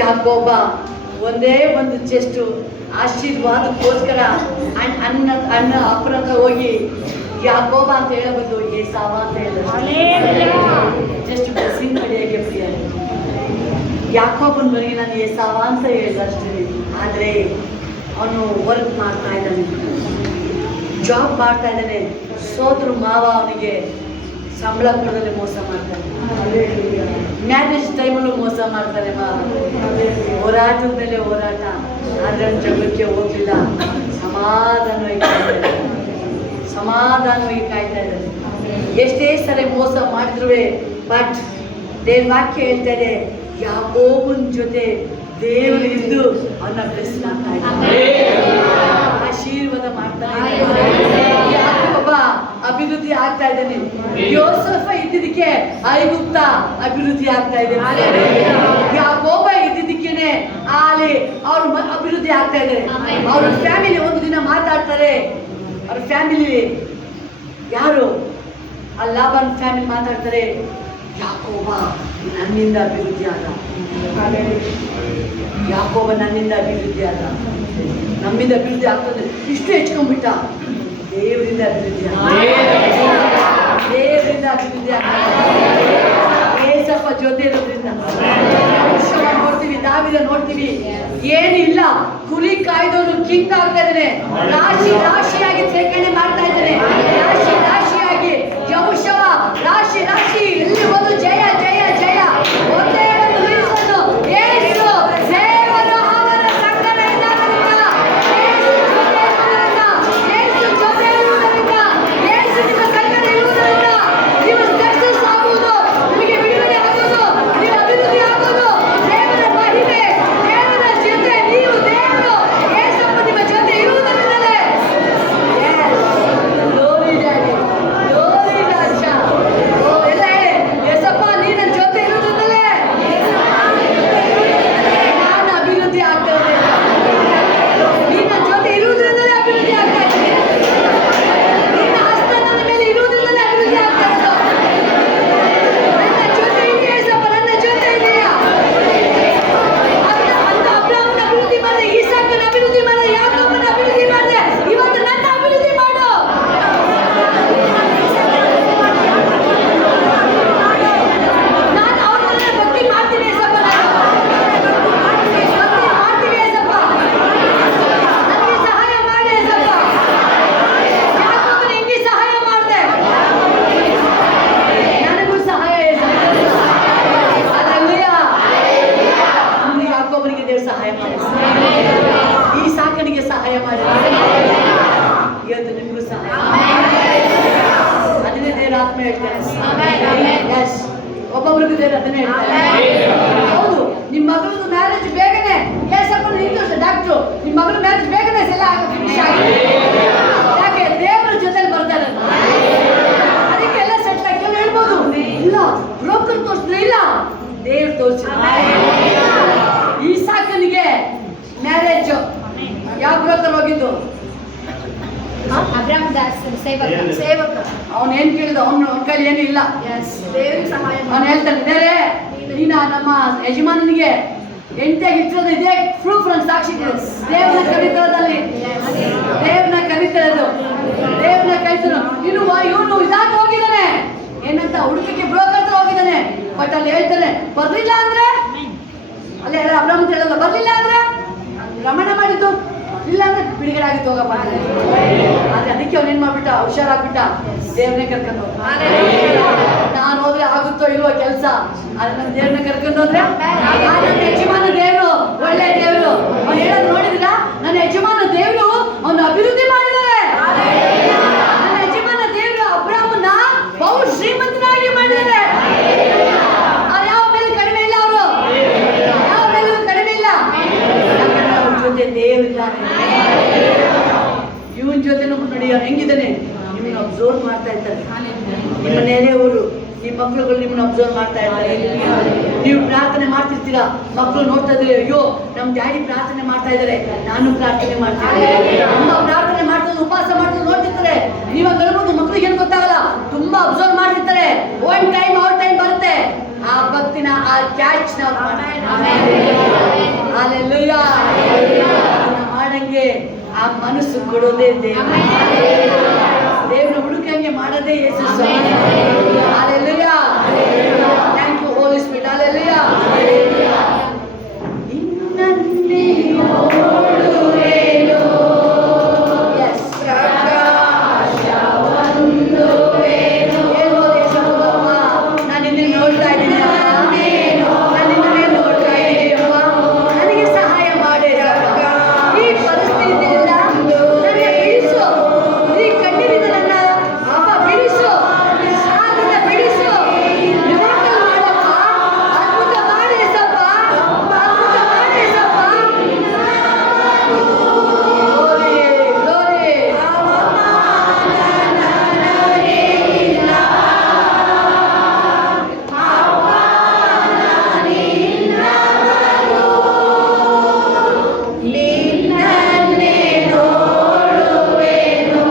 ಯಾಕೋಬ ಒಂದೇ ಒಂದು ಚೆಸ್ಟು ಆಶೀರ್ವಾದಕ್ಕೋಸ್ಕರ ಅಣ್ಣ ಅಪ್ಪನ ಹತ್ರ ಹೋಗಿ ಯಾಕೋಬ ಅಂತ ಹೇಳಬಂದು ಏಸಾವ ಅಂತ ಹೇಳಿದ್ರು. ಜಸ್ಟ್ ಬ್ಲೆಸ್ಸಿಂಗ್ ನಡೆಯೋಕ್ಕೆ ಪ್ರಿಯ. ಯಾಕೋಬನ ಬಳಿ ನಾನು ಏಸಾವ ಅಂತ ಹೇಳಿದ ಅಷ್ಟೇ. ಆದರೆ ಅವನು ವರ್ಕ್ ಮಾಡ್ತಾ ಇದ್ದಾನೆ, ಜಾಬ್ ಮಾಡ್ತಾ ಇದ್ದಾನೆ. ಸೋದರ ಮಾವ ಅವನಿಗೆ ಸಂಬಳ ಕೊಡೋದಲ್ಲಿ ಮೋಸ ಮಾಡ್ತಾನೆ. ಮ್ಯಾರೇಜ್ ಟೈಮಲ್ಲೂ ಮೋಸ ಮಾಡ್ತಾನೆ ಮಾವ. ಹೋರಾಟದ ಮೇಲೆ ಹೋರಾಟ, ಆದರೆ ಜಗಕ್ಕೆ ಹೋಗ್ಲಿಲ್ಲ. ಸಮಾಧಾನವಾಗಿ ಕಾಯ್ತಾ ಇದ್ದಾನೆ. ಎಷ್ಟೇ ಸರಿ ಮೋಸ ಮಾಡಿದ್ರು ಬಟ್ ದೇವ್ರ ವಾಕ್ಯ ಹೇಳ್ತಾ ಇದೆ, ಯಾಕೋಬನ ಜೊತೆ ದೇವರು ಇದ್ದು ಅವನ್ನ ಬ್ಲೆಸ್ ಮಾಡ್ತಾ ಇದ್ದಾನೆ, ಆಶೀರ್ವಾದ ಮಾಡ್ತಾನೆ. ಯಾಕೋಬ ಅಭಿವೃದ್ಧಿ ಆಗ್ತಾ ಇದ್ದಾನೆ. ಯೋಸೇಫ ಇದ್ದಿದ್ದಕ್ಕೆ ಐಗುಪ್ತ ಅಭಿವೃದ್ಧಿ ಆಗ್ತಾ ಇದೆ. ಯಾಕೋಬ ಇದ್ದಿದ್ದಕ್ಕೇನೆ ಅಲ್ಲಿ ಅವ್ರು ಅಭಿವೃದ್ಧಿ ಆಗ್ತಾ ಇದ್ದಾರೆ. ಅವ್ರ ಫ್ಯಾಮಿಲಿ ಒಂದು ದಿನ ಮಾತಾಡ್ತಾರೆ. ಅವ್ರ ಫ್ಯಾಮಿಲಿ ಯಾರು ಆ ಲಾಬಾನ್ ಫ್ಯಾಮಿಲಿ ಮಾತಾಡ್ತಾರೆ, ಯಾಕೋಬ ನನ್ನಿಂದ ಅಭಿವೃದ್ಧಿ ಆದ, ಯಾಕೋಬ ನನ್ನಿಂದ ಅಭಿವೃದ್ಧಿ ಆದ, ನಮ್ಮಿಂದ ಅಭಿವೃದ್ಧಿ ಆಗ್ತದೆ. ಇಷ್ಟು ಹೆಚ್ಕೊಂಡ್ಬಿಟ್ಟ. ದೇವರಿಂದ ಅಭಿವೃದ್ಧಿ ದೇವರಿಂದ ಅಭಿವೃದ್ಧಿ ಏಸಪ್ಪ ಜೊತೆ ಇರೋದ್ರಿಂದ ನೋಡ್ತೀವಿ. ದಾವಿದ ನೋಡ್ತೀವಿ, ಏನಿಲ್ಲ, ಕುರಿ ಕಾಯ್ದವನು ಕಿಂಗ್ ಆಗ್ತಾ ಇದ್ದಾನೆ. ರಾಶಿಯಾಗಿ ಸೇರ್ಕರಣೆ ಮಾಡ್ತಾ ಇದ್ದಾನೆ. ರಾಶಿಯಾಗಿ ಯೌಶವ ರಾಶಿ ಎಲ್ಲಿ ಒಂದು ಜಯ ಜಯ ಜಯ. ಒಂದೇ ಒಂದು ರೀಸನ್ನು, ಯೇಸು ದೇವರು ಅವರ ಸಂಗಡ ಇದ್ದಾದ್ದರಿಂದ, ಯೇಸು ಜೊತೆ ಇರುವುದರಿಂದ, ಯೇಸು ನಿಮ್ಮ ಸಂಗಡ ಇರುವುದರಿಂದ ನೀವು ಸಕ್ಸಸ್ ಆಗುವುದು, ನಿಮಗೆ ಬಿಡುಗಡೆ ಆಗುವುದು, ನೀವು ಅಭಿವೃದ್ಧಿ ಆಗುವುದು. ದೇವರ ಮಹಿಮೆ, ದೇವರ ಜೊತೆ ನೀವು, ದೇವರು ಯೇಸಪ್ಪ ನಿಮ್ಮ ಜೊತೆ ಇರುವುದರಿಂದಲೇ. Glory Daddy, glory Raja. ಎಲ್ಲ ಹೇಳಿ, ಯೇಸಪ್ಪ ನೀ ನನ್ನ ಜೊತೆ ಇರುವುದರಿಂದಲೇ ನಾನು ಅಭಿವೃದ್ಧಿ ಆಗ್ತಾ ಇದ್ದೇನೆ. ನೀ ನನ್ನ ಜೊತೆ ಇರುವುದರಿಂದಲೇ ಅಭಿವೃದ್ಧಿ ಆಗ್ತಾ ಇದ್ದೀನಿ. ನಿನ್ನ ಹಸ್ತ ನನ್ನ ಮೇಲೆ ಇರುವುದರಿಂದಲೇ ಅಭಿವೃದ್ಧಿ ಆಗ್ತಾ ಇದ್ದು. ನನ್ನ ಜೊತೆ ಇದೆಯಾ ಯೇಸಪ್ಪ, ನನ್ನ ಜೊತೆ ಇದೆಯಾ? ಅಂತ ಅಬ್ರಹಾಮನ ಅಭಿವೃದ್ಧಿ ಮಾಡಿದೆ, ಈಸಾಕನ ಅಭಿವೃದ್ಧಿ ಮಾಡಿದೆ, ಯಾಕೋಬನ ಅಭಿವೃದ್ಧಿ ಮಾಡಿದೆ. ಇವತ್ತು ನನ್ನ ಅಭಿವೃದ್ಧಿ ಮಾಡು. ನಾನು ಅವ್ರನ್ನ ಭಕ್ತಿ ಮಾಡ್ತೀನಿ ಯೇಸಪ್ಪ, ಭಕ್ತಿ ಮಾಡ್ತೀನಿ ಯೇಸಪ್ಪ, ನನಗೆ ಸಹಾಯ ಮಾಡಿ ಯೇಸಪ್ಪ. ಯಾಕೋಬನ ಹೆಂಗೆ ಸಹಾಯ ಮಾಡಿದೆ, ನನಗೂ ಸಹಾಯ ಯೇಸಪ್ಪ. ಹಲ್ಲೆಲೂಯಾ. ಅಂದ್ರೆ ಯಾಕೋಬನಿಗೆ ದೇವರು ಸಹಾಯ ಮಾಡಿದ, ಈ ಸಾಕನಿಗೆ ಸಹಾಯ ಮಾಡಿದ, ಇವತ್ತು ನಿಮಗೂ ಸಹಾಯ ಅದನ್ನೇ ದೇವರ ಆತ್ಮ ಹೇಳ್ತಾರೆ. Yes. ಒಬ್ಬೊಬ್ರಿಗೂ ದೇವರು ಅದನ್ನೇ ಹೇಳ್ತಾರೆ. ಹೌದು, ನಿಮ್ಮ ಮಗಳದ್ದು ಮ್ಯಾರೇಜ್ ಬೇಗನೆ ಏಸಪ್ಪ ನಿಂತು ಡಾಕ್ಟ್ರು, ನಿಮ್ಮ ಮಗಳ ಮ್ಯಾರೇಜ್ ಬೇಗನೆ ಎಲ್ಲ ಫಿನಿಶ್ ಆಗಿದೆ. ಯಾಕೆ? ದೇವರ ಜೊತೆಲಿ ಬರ್ತಾರೆ. ಅದಕ್ಕೆಲ್ಲ ಸೆಟ್ ಆಗಿ ಹೇಳ್ಬೋದು, ಇಲ್ಲ ಬ್ರೋಕರ್ ತೋರಿಸಿದ್ರೆ, ಇಲ್ಲ ದೇವ್ರು ತೋರಿಸಿದ್ರು. ಈ ಸಾಕನಿಗೆ ಮ್ಯಾರೇಜ್ ಯಾವ ಬ್ರೋಕರ್ ಹೋಗಿದ್ದು? ಅಬ್ರಾಮ್ ದಾಸ್ ಸೇವಕ. ಅವನು ಏನ್ ಕೇಳಿದ, ಅವನ ಕೈಲಿ ಏನು ಇಲ್ಲ. ದೇವರಿಗೆ ಸಹಾಯ ಅವನು ಹೇಳ್ತಾನೆ, ದೇವರೇ ನೀನ ನಮ್ಮ ಯಜಮಾನನಿಗೆ ಎಂಟಾಗಿ ಇಟ್ಟಿರೋದು ಇದೇ ಪ್ರೂಫ್ ಅಂತ ಸಾಕ್ಷಿ. ದೇವ್ರನ್ನ ಕರೀತಿರೋದಲ್ಲಿ, ದೇವ್ರನ್ನ ಕರೀತಿರೋದು, ದೇವ್ರನ್ನ ಕರೀತರು. ಇವನು ಇದಾಗ ಹೋಗಿದ್ದಾನೆ ಏನಂತ ಹುಡುಕಿಗೆ ಬ್ರೋಕರ್ ಹತ್ರ ಹೋಗಿದ್ದಾನೆ. ಬಟ್ ಅಲ್ಲಿ ಹೇಳ್ತಾನೆ, ಬರ್ಲಿಲ್ಲ ಅಂದ್ರೆ ಅಲ್ಲಿ ಅಬ್ರಾಮ್ ಅಂತ ಹೇಳಲ್ಲ, ಬರ್ಲಿಲ್ಲ ಅಂದ್ರೆ ರಮಣ ಮಾಡಿದ್ದು, ಇಲ್ಲ ಅಂದ್ರೆ ಬಿಡುಗಡೆ ಆಗಿತ್ತು ಹೋಗಪ್ಪ. ಆದ್ರೆ ಅದಕ್ಕೆ ಅವನೇನ್ ಮಾಡ್ಬಿಟ್ಟ, ಹುಷಾರಾಗ್ಬಿಟ್ಟ, ದೇವ್ರನ್ನೇ ಕರ್ಕೊಂಡು ಹೋಗ. ನಾನು ಹೋದ್ರೆ ಆಗುತ್ತೋ ಇಲ್ವೋ ಕೆಲಸ, ಆದ್ರೆ ನನ್ನ ದೇವ್ರನ್ನ ಕರ್ಕೊಂಡು ಹೋದ್ರೆ ನನ್ನ ಯಜಮಾನ ದೇವ್ರು ಒಳ್ಳೆ ದೇವ್ರು. ಅವ್ನು ಹೇಳೋದು ನೋಡಿದಿಲ್ಲ, ನನ್ನ ಯಜಮಾನ ದೇವ್ರು ಅವನು ಅಭಿವೃದ್ಧಿ ಮಾಡಿದ್ದಾರೆ. ನನ್ನ ಯಜಮಾನ ದೇವ್ರು ಅಬ್ರಾಮನ ಬಹು ಶ್ರೀಮಂತನಾಗಿ ಮಾಡಿದ್ದಾರೆ. ಅವ್ರು ಯಾವ ಮೇಲೆ ಕಡಿಮೆ ಇಲ್ಲ, ಅವರು ಯಾವ ಮೇಲೂ ಕಡಿಮೆ ಇಲ್ಲ. ಯಾಕಂದ್ರೆ ಅವ್ರ ಜೊತೆ ದೇವರಿದ್ದಾನೆ. ಇವನ್ ಜೊತೆ ನೋಡಿ ಹೆಂಗಿದ್ದಾನೆ, ನಿಮ್ಮನ್ನ ಅಬ್ಸರ್ವ್ ಮಾಡ್ತಾ ಇರ್ತಾರೆ. ನಿಮ್ಮ ನೆರೆಯವರು, ನಿಮ್ಮ ಮಕ್ಕಳುಗಳು ನಿಮ್ಮನ್ನ ಅಬ್ಸರ್ವ್ ಮಾಡ್ತಾ ಇರ್ತಾರೆ. ನೀವು ಪ್ರಾರ್ಥನೆ ಮಾಡ್ತಿರ್ತೀರಾ, ಮಕ್ಕಳು ನೋಡ್ತಾ ಇದ್ರೆ, ಅಯ್ಯೋ ನಮ್ಮ ಡ್ಯಾಡಿ ಪ್ರಾರ್ಥನೆ ಮಾಡ್ತಾ ಇದ್ದಾರೆ, ನಾನು ಪ್ರಾರ್ಥನೆ ಮಾಡ್ತೀನಿ. ಅಮ್ಮ ಪ್ರಾರ್ಥನೆ ಮಾಡ್ತಾರೆ, ಉಪವಾಸ ಮಾಡ್ತಾರೆ, ನೋಡ್ತಿರ್ತಾರೆ. ನೀವು ಹೇಳ್ಬೋದು, ಮಕ್ಕಳಿಗೆ ಏನು ಗೊತ್ತಾಗಲ್ಲ, ತುಂಬಾ ಅಬ್ಸರ್ವ್ ಮಾಡ್ತಿರ್ತಾರೆ. ಒನ್ ಟೈಮ್ ಅವ್ರ ಟೈಮ್ ಬರುತ್ತೆ, ಆ ಭಕ್ತಿನ, ಆ ಕ್ಯಾಚ್ ನಾವು Hallelujah. ಅದನ್ನ ಮಾಡಂಗೆ ಆ ಮನಸ್ಸು ಕೊಡೋದೇ ದೇವರು. ದೇವರ ಹುಡುಕಂಗೆ ಮಾಡೋದೇ ಯೇಸು ಸ್ವಾಮಿ. Hallelujah. Thank you Holy Spirit. Hallelujah. ನಿನ್ನನ್ನೇ ನೋಡುವೆನು. Yes. ಪ್ರಕಾಶವೊಂದುವೆನು. ಹೇಳ್ಬೋದು ಯೇಸು ಅಮ್ಮ, ನಾನು ನಿನ್ನೆ ನೋಡ್ತಾ ಇದ್ದೀನಿ ಅಮ್ಮ. ನಾನು ನಿನ್ನೆ ನೋಡ್ತಾ ಇದ್ದೀನಿ ಅಮ್ಮ. ನನಗೆ ಸಹಾಯ ಮಾಡು ಯೇಸಪ್ಪ. ಈ ಪರಿಸ್ಥಿತಿಯಿಂದ ನನ್ನ ಬಿಡಿಸು. ಈ ಕಣ್ಣೀರಿಂದ ನನ್ನ ಅಪ್ಪ ಬಿಡಿಸು. ಈ ಸಾಲದಿಂದ ಬಿಡಿಸು. ಮಿರಾಕಲ್ ಮಾಡಪ್ಪ. ಅದ್ಭುತ ಮಾಡು ಯೇಸಪ್ಪ. ಅದ್ಭುತ ಮಾಡು ಯೇಸಪ್ಪ. Glory, glory. ನಿನ್ನನ್ನೇ ನೋಡುವೆನು.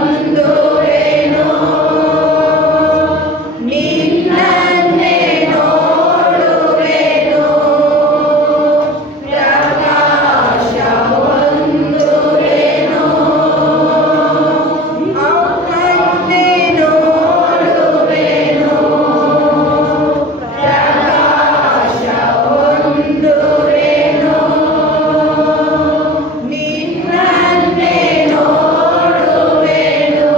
ಪ್ರಕಾಶವೊಂದುವೆನು. ನಿನ್ನನ್ನೇ ನೋಡುವೆನು. ಪ್ರಕಾಶವೊಂದುವೆನು. ಅವನನ್ನೇ ನೋಡುವೆನು. ಪ್ರಕಾಶವೊಂದುವೆನು. ನಿನ್ನನ್ನೇ ನೋಡುವೆನು.